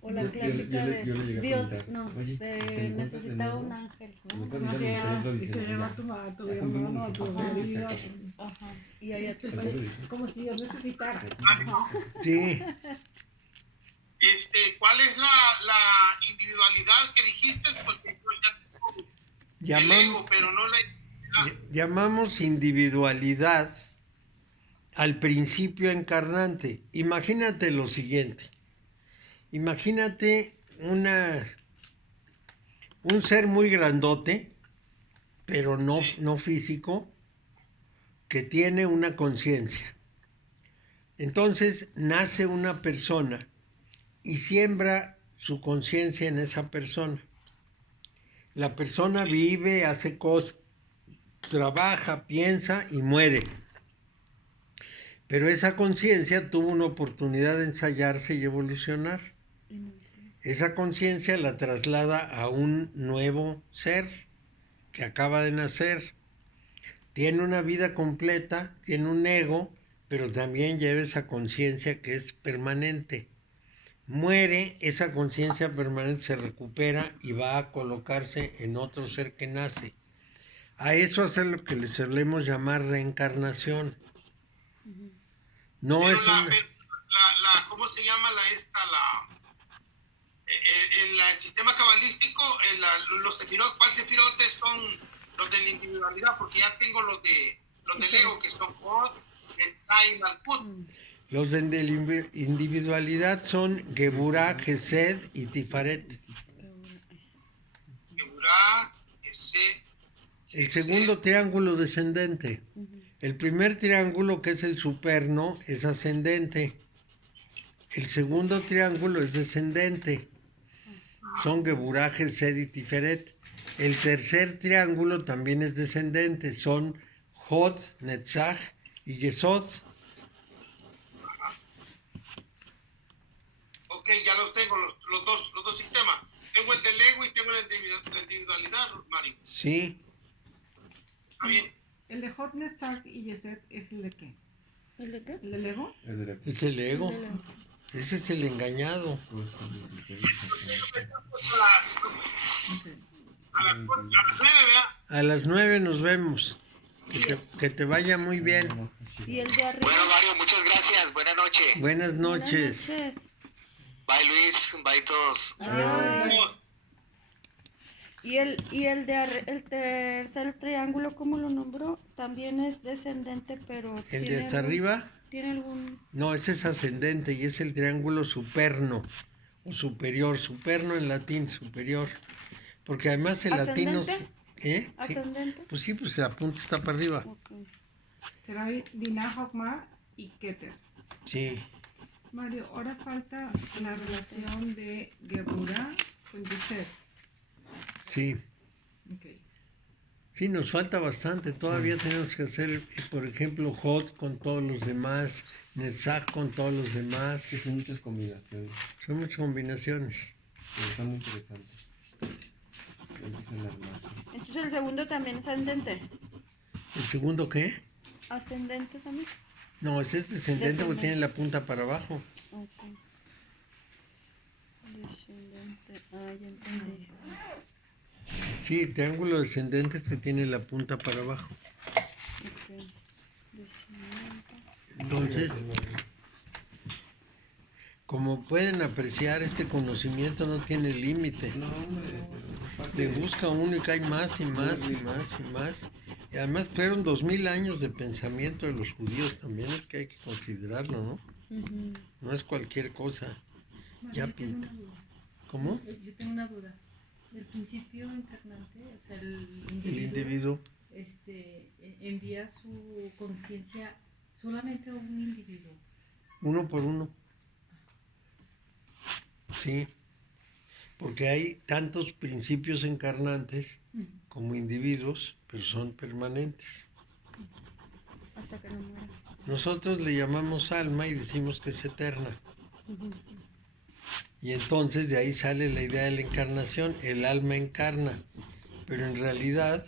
O la Yo clásica le llegué a Dios, preguntar, no, oye, ¿te encuentras necesitaba de un nuevo? ángel, Nunca ¿no? me Ajá, Y se llama a tu hermano, a tu marido. y allá tu Como si Dios necesitara. Sí, ¿Cuál es la individualidad que dijiste? Porque yo ya tengo el ego, pero no la individualidad. llamamos individualidad al principio encarnante. Imagínate lo siguiente. Imagínate un ser muy grandote, pero no físico, que tiene una conciencia. Entonces nace una persona y siembra su conciencia en esa persona. La persona vive, hace cosas, trabaja, piensa y muere. Pero esa conciencia tuvo una oportunidad de ensayarse y evolucionar. Esa conciencia la traslada a un nuevo ser que acaba de nacer. Tiene una vida completa, tiene un ego, pero también lleva esa conciencia que es permanente. Muere, esa conciencia permanente se recupera y va a colocarse en otro ser que nace. A eso es lo que le solemos llamar reencarnación. No pero es una... ¿cómo se llama en el sistema cabalístico, los sefirot, ¿cuál sefirotes son los de la individualidad? Porque ya tengo los del ego, que son Hod, Netzach y Malkut. Los de la individualidad son Geburah, Gesed y Tifaret. Geburah, Gesed. El segundo triángulo descendente. El primer triángulo, que es el superno, es ascendente. El segundo triángulo es descendente. Son Geburah, Gesed y Tiferet. El tercer triángulo también es descendente. Son Hod, Netzach y Yesod. Ok, ya los tengo, los dos sistemas. Tengo el del ego y tengo el de la individualidad, Mario. Sí. ¿Está bien? ¿El de Hod, Netzach y Yesed es el de qué? ¿El de qué? ¿El del ego? Es el ego. Ese es el engañado. A las 9, ¿verdad? A las 9 nos vemos. Que te vaya muy bien. ¿Y el de arriba? Bueno, Mario, muchas gracias. Buenas noches. Buenas noches. Buenas noches. Bye, Luis. Bye, todos. Ay. El tercer triángulo, ¿cómo lo nombró? También es descendente, pero ¿El de hasta arriba? ¿Tiene algún...? No, ese es ascendente y es el triángulo superno o superior. Superno en latín, superior. Porque además el latino... ¿Ascendente? ¿Eh? ¿Ascendente? Pues sí, pues la punta está para arriba. Okay. Será Binah, Jokmah y Keter. Sí. Mario, ahora falta la relación de Geburah con Yesed. Sí. Okay. Sí, nos falta bastante. Todavía tenemos que hacer, por ejemplo, Hod con todos los demás, Netzach con todos los demás. Sí, son muchas combinaciones. Son muchas combinaciones. Pero están muy interesantes. Empiezan a armarse. Entonces el segundo también es ascendente. ¿El segundo qué? ¿Ascendente también? No, ese es descendente porque tiene la punta para abajo. Ok. Descendente. Ah, ya entendí. Sí, el triángulo descendente es que tiene la punta para abajo. Ok. Descendente. Entonces, como pueden apreciar, este conocimiento no tiene límite. No, hombre. Le busca uno y cae más y más y más y más. Y además fueron 2000 años de pensamiento de los judíos, también es que hay que considerarlo, ¿no? Ujú. No es cualquier cosa. Mario, Ya yo tengo pinta. una duda. ¿Cómo? Yo tengo una duda. El principio encarnante, o sea, el El individuo. envía su conciencia solamente a un individuo. Uno por uno. Sí. Porque hay tantos principios encarnantes como individuos, pero son permanentes. Hasta que no muera. Nosotros le llamamos alma y decimos que es eterna. Y entonces de ahí sale la idea de la encarnación. El alma encarna, pero en realidad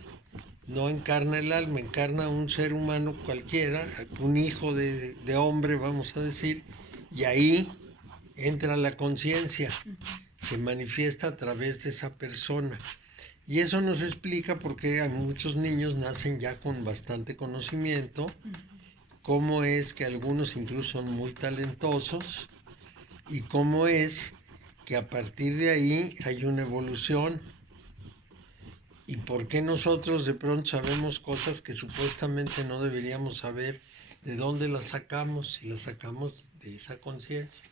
no encarna el alma, encarna un ser humano cualquiera, un hijo de hombre, vamos a decir, y ahí entra la conciencia, se manifiesta a través de esa persona. Y eso nos explica por qué a muchos niños nacen ya con bastante conocimiento, cómo es que algunos incluso son muy talentosos y cómo es que a partir de ahí hay una evolución. Y por qué nosotros de pronto sabemos cosas que supuestamente no deberíamos saber, de dónde las sacamos, si las sacamos de esa conciencia.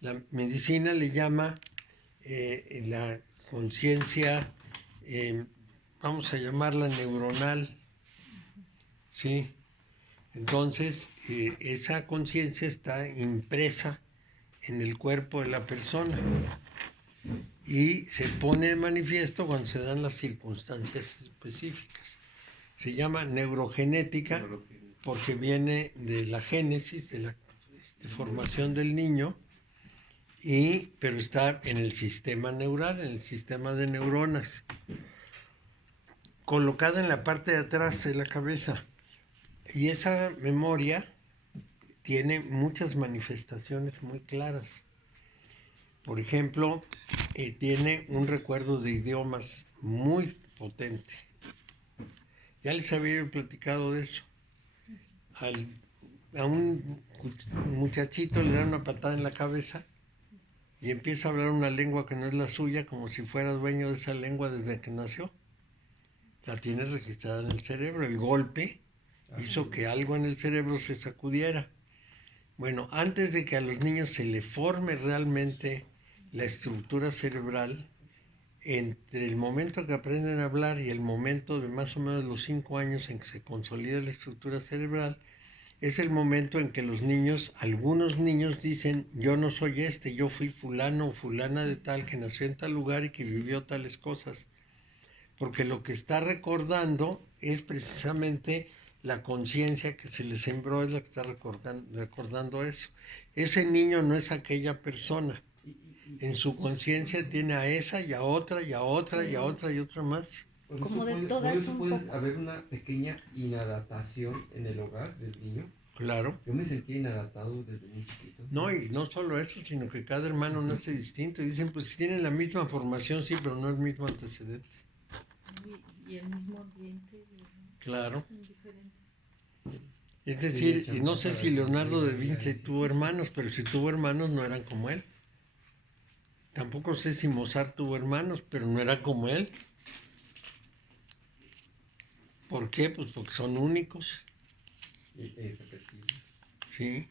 La medicina le llama la conciencia, vamos a llamarla neuronal, ¿sí? Entonces, esa conciencia está impresa en el cuerpo de la persona y se pone de manifiesto cuando se dan las circunstancias específicas. Se llama neurogenética porque viene de la génesis, de la formación del niño, pero está en el sistema neural, en el sistema de neuronas, colocada en la parte de atrás de la cabeza. Y esa memoria tiene muchas manifestaciones muy claras. Por ejemplo, tiene un recuerdo de idiomas muy potente. Ya les había platicado de eso. A un muchachito le dan una patada en la cabeza y empieza a hablar una lengua que no es la suya, como si fuera dueño de esa lengua desde que nació. La tiene registrada en el cerebro. El golpe hizo que algo en el cerebro se sacudiera. Bueno, antes de que a los niños se le forme realmente la estructura cerebral, entre el momento que aprenden a hablar y el momento de más o menos los 5 años en que se consolida la estructura cerebral, es el momento en que los niños, algunos niños dicen, yo no soy yo fui fulano o fulana de tal que nació en tal lugar y que vivió tales cosas. Porque lo que está recordando es precisamente la conciencia que se le sembró, es la que está recordando eso. Ese niño no es aquella persona. En su conciencia tiene a esa y a otra y a otra y a otra y otra más. Como de por todas eso un puede poco. haber una pequeña inadaptación en el hogar del niño. Claro. Yo me sentí inadaptado desde muy chiquito. No, y no solo eso, sino que cada hermano nace distinto. Y dicen, pues si tienen la misma formación, sí, pero no el mismo antecedente. Y el mismo ambiente. Claro. Son diferentes. Es decir, y no sé si Leonardo da Vinci tuvo hermanos, pero si tuvo hermanos no eran como él. Tampoco sé si Mozart tuvo hermanos, pero no eran como él. ¿Por qué? Pues porque son únicos. Sí.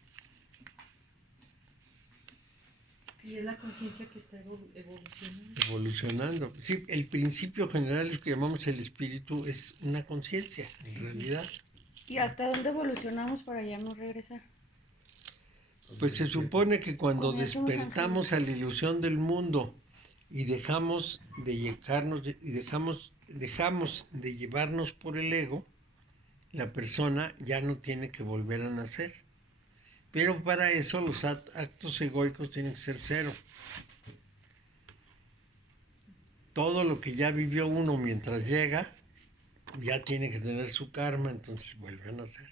Y es la conciencia que está evolucionando. Evolucionando. Sí, el principio general, que llamamos el espíritu, es una conciencia, en realidad. ¿Y hasta dónde evolucionamos para ya no regresar? Pues se supone que cuando Con esos despertamos a la ilusión del mundo y dejamos de llevarnos por el ego, la persona ya no tiene que volver a nacer. Pero para eso los actos egoicos tienen que ser 0. Todo lo que ya vivió uno mientras llega, ya tiene que tener su karma, entonces vuelve a nacer.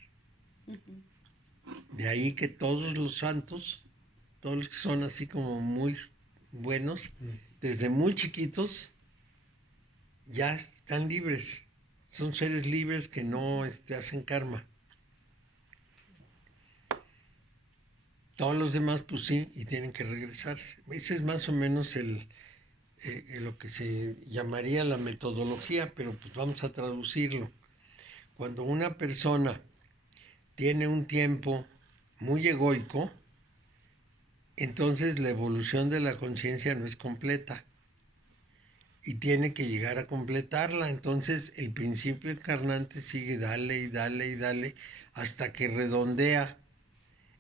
De ahí que todos los santos, todos los que son así como muy buenos, desde muy chiquitos, ya están libres. Son seres libres que no hacen karma. Todos los demás, pues sí, y tienen que regresarse. Ese es más o menos lo que se llamaría la metodología, pero pues vamos a traducirlo. Cuando una persona tiene un tiempo muy egoico, entonces la evolución de la conciencia no es completa y tiene que llegar a completarla. Entonces el principio encarnante sigue dale y dale y dale hasta que redondea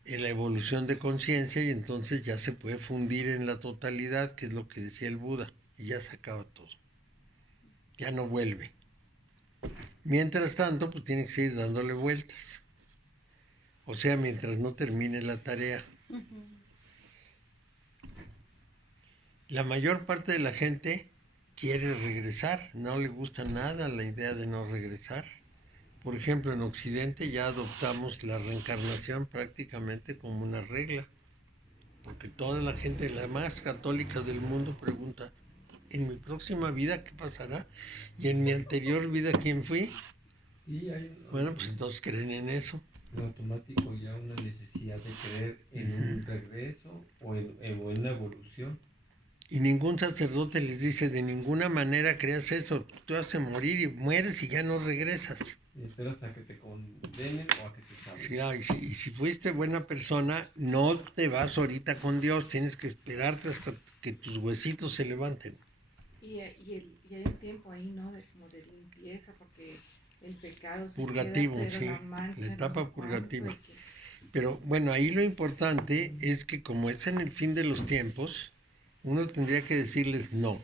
en la evolución de conciencia y entonces ya se puede fundir en la totalidad, que es lo que decía el Buda, y ya se acaba todo. Ya no vuelve. Mientras tanto, pues tiene que seguir dándole vueltas. O sea, mientras no termine la tarea. La mayor parte de la gente quiere regresar, no le gusta nada la idea de no regresar. Por ejemplo, en Occidente ya adoptamos la reencarnación prácticamente como una regla, porque toda la gente, la más católica del mundo, pregunta, ¿en mi próxima vida qué pasará? ¿Y en mi anterior vida quién fui? Bueno, pues entonces creen en eso. En automático ya una necesidad de creer en un regreso o en una evolución. Y ningún sacerdote les dice, de ninguna manera creas eso, tú vas a morir y mueres y ya no regresas. Y esperas a que te condenen o a que te salven. Sí, y si fuiste buena persona, no te vas ahorita con Dios, tienes que esperarte hasta que tus huesitos se levanten. Y hay un tiempo ahí, ¿no? Como de limpieza, porque el pecado se Purgativo, queda, pero sí, la mancha, la etapa no sé cuánto, purgativa. y que- Pero bueno, ahí lo importante es que como es en el fin de los tiempos, uno tendría que decirles no.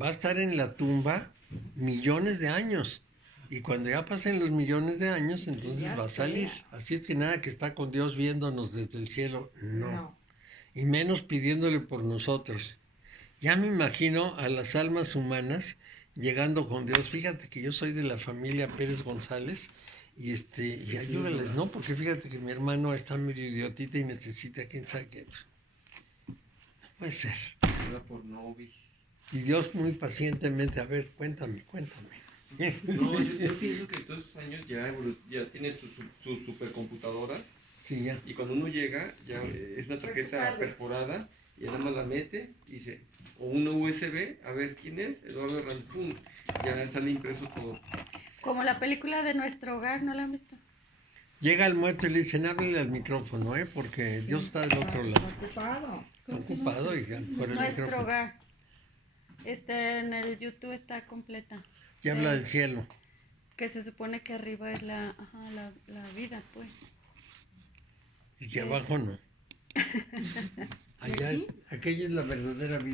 Va a estar en la tumba millones de años. Y cuando ya pasen los millones de años, entonces Ya va a salir. sea. Así es que nada que está con Dios viéndonos desde el cielo, no. y menos pidiéndole por nosotros. Ya me imagino a las almas humanas llegando con Dios. Fíjate que yo soy de la familia Pérez González y ayúdales, ¿no? Porque fíjate que mi hermano está medio idiotita y necesita quién sabe qué. No puede ser. Era por nobis. Y Dios muy pacientemente, a ver, cuéntame. No, yo pienso que todos esos años ya tiene sus supercomputadoras. Sí, ya. Y cuando uno llega, ya es una tarjeta perforada y nada más la mete y dice, o una USB, a ver quién es, Eduardo Hernández, pum, ya sale impreso todo. Como la película de Nuestro Hogar, ¿no la han visto? Llega el muerto y le dicen, háblele al micrófono, porque Dios está del otro Está lado. ocupado. Está ocupado y ya, por el Nuestro micrófono. Hogar. En el YouTube está completa. Y habla del cielo. Que se supone que arriba es la vida, pues. Y que abajo no. Allá es, aquella es la verdadera vida.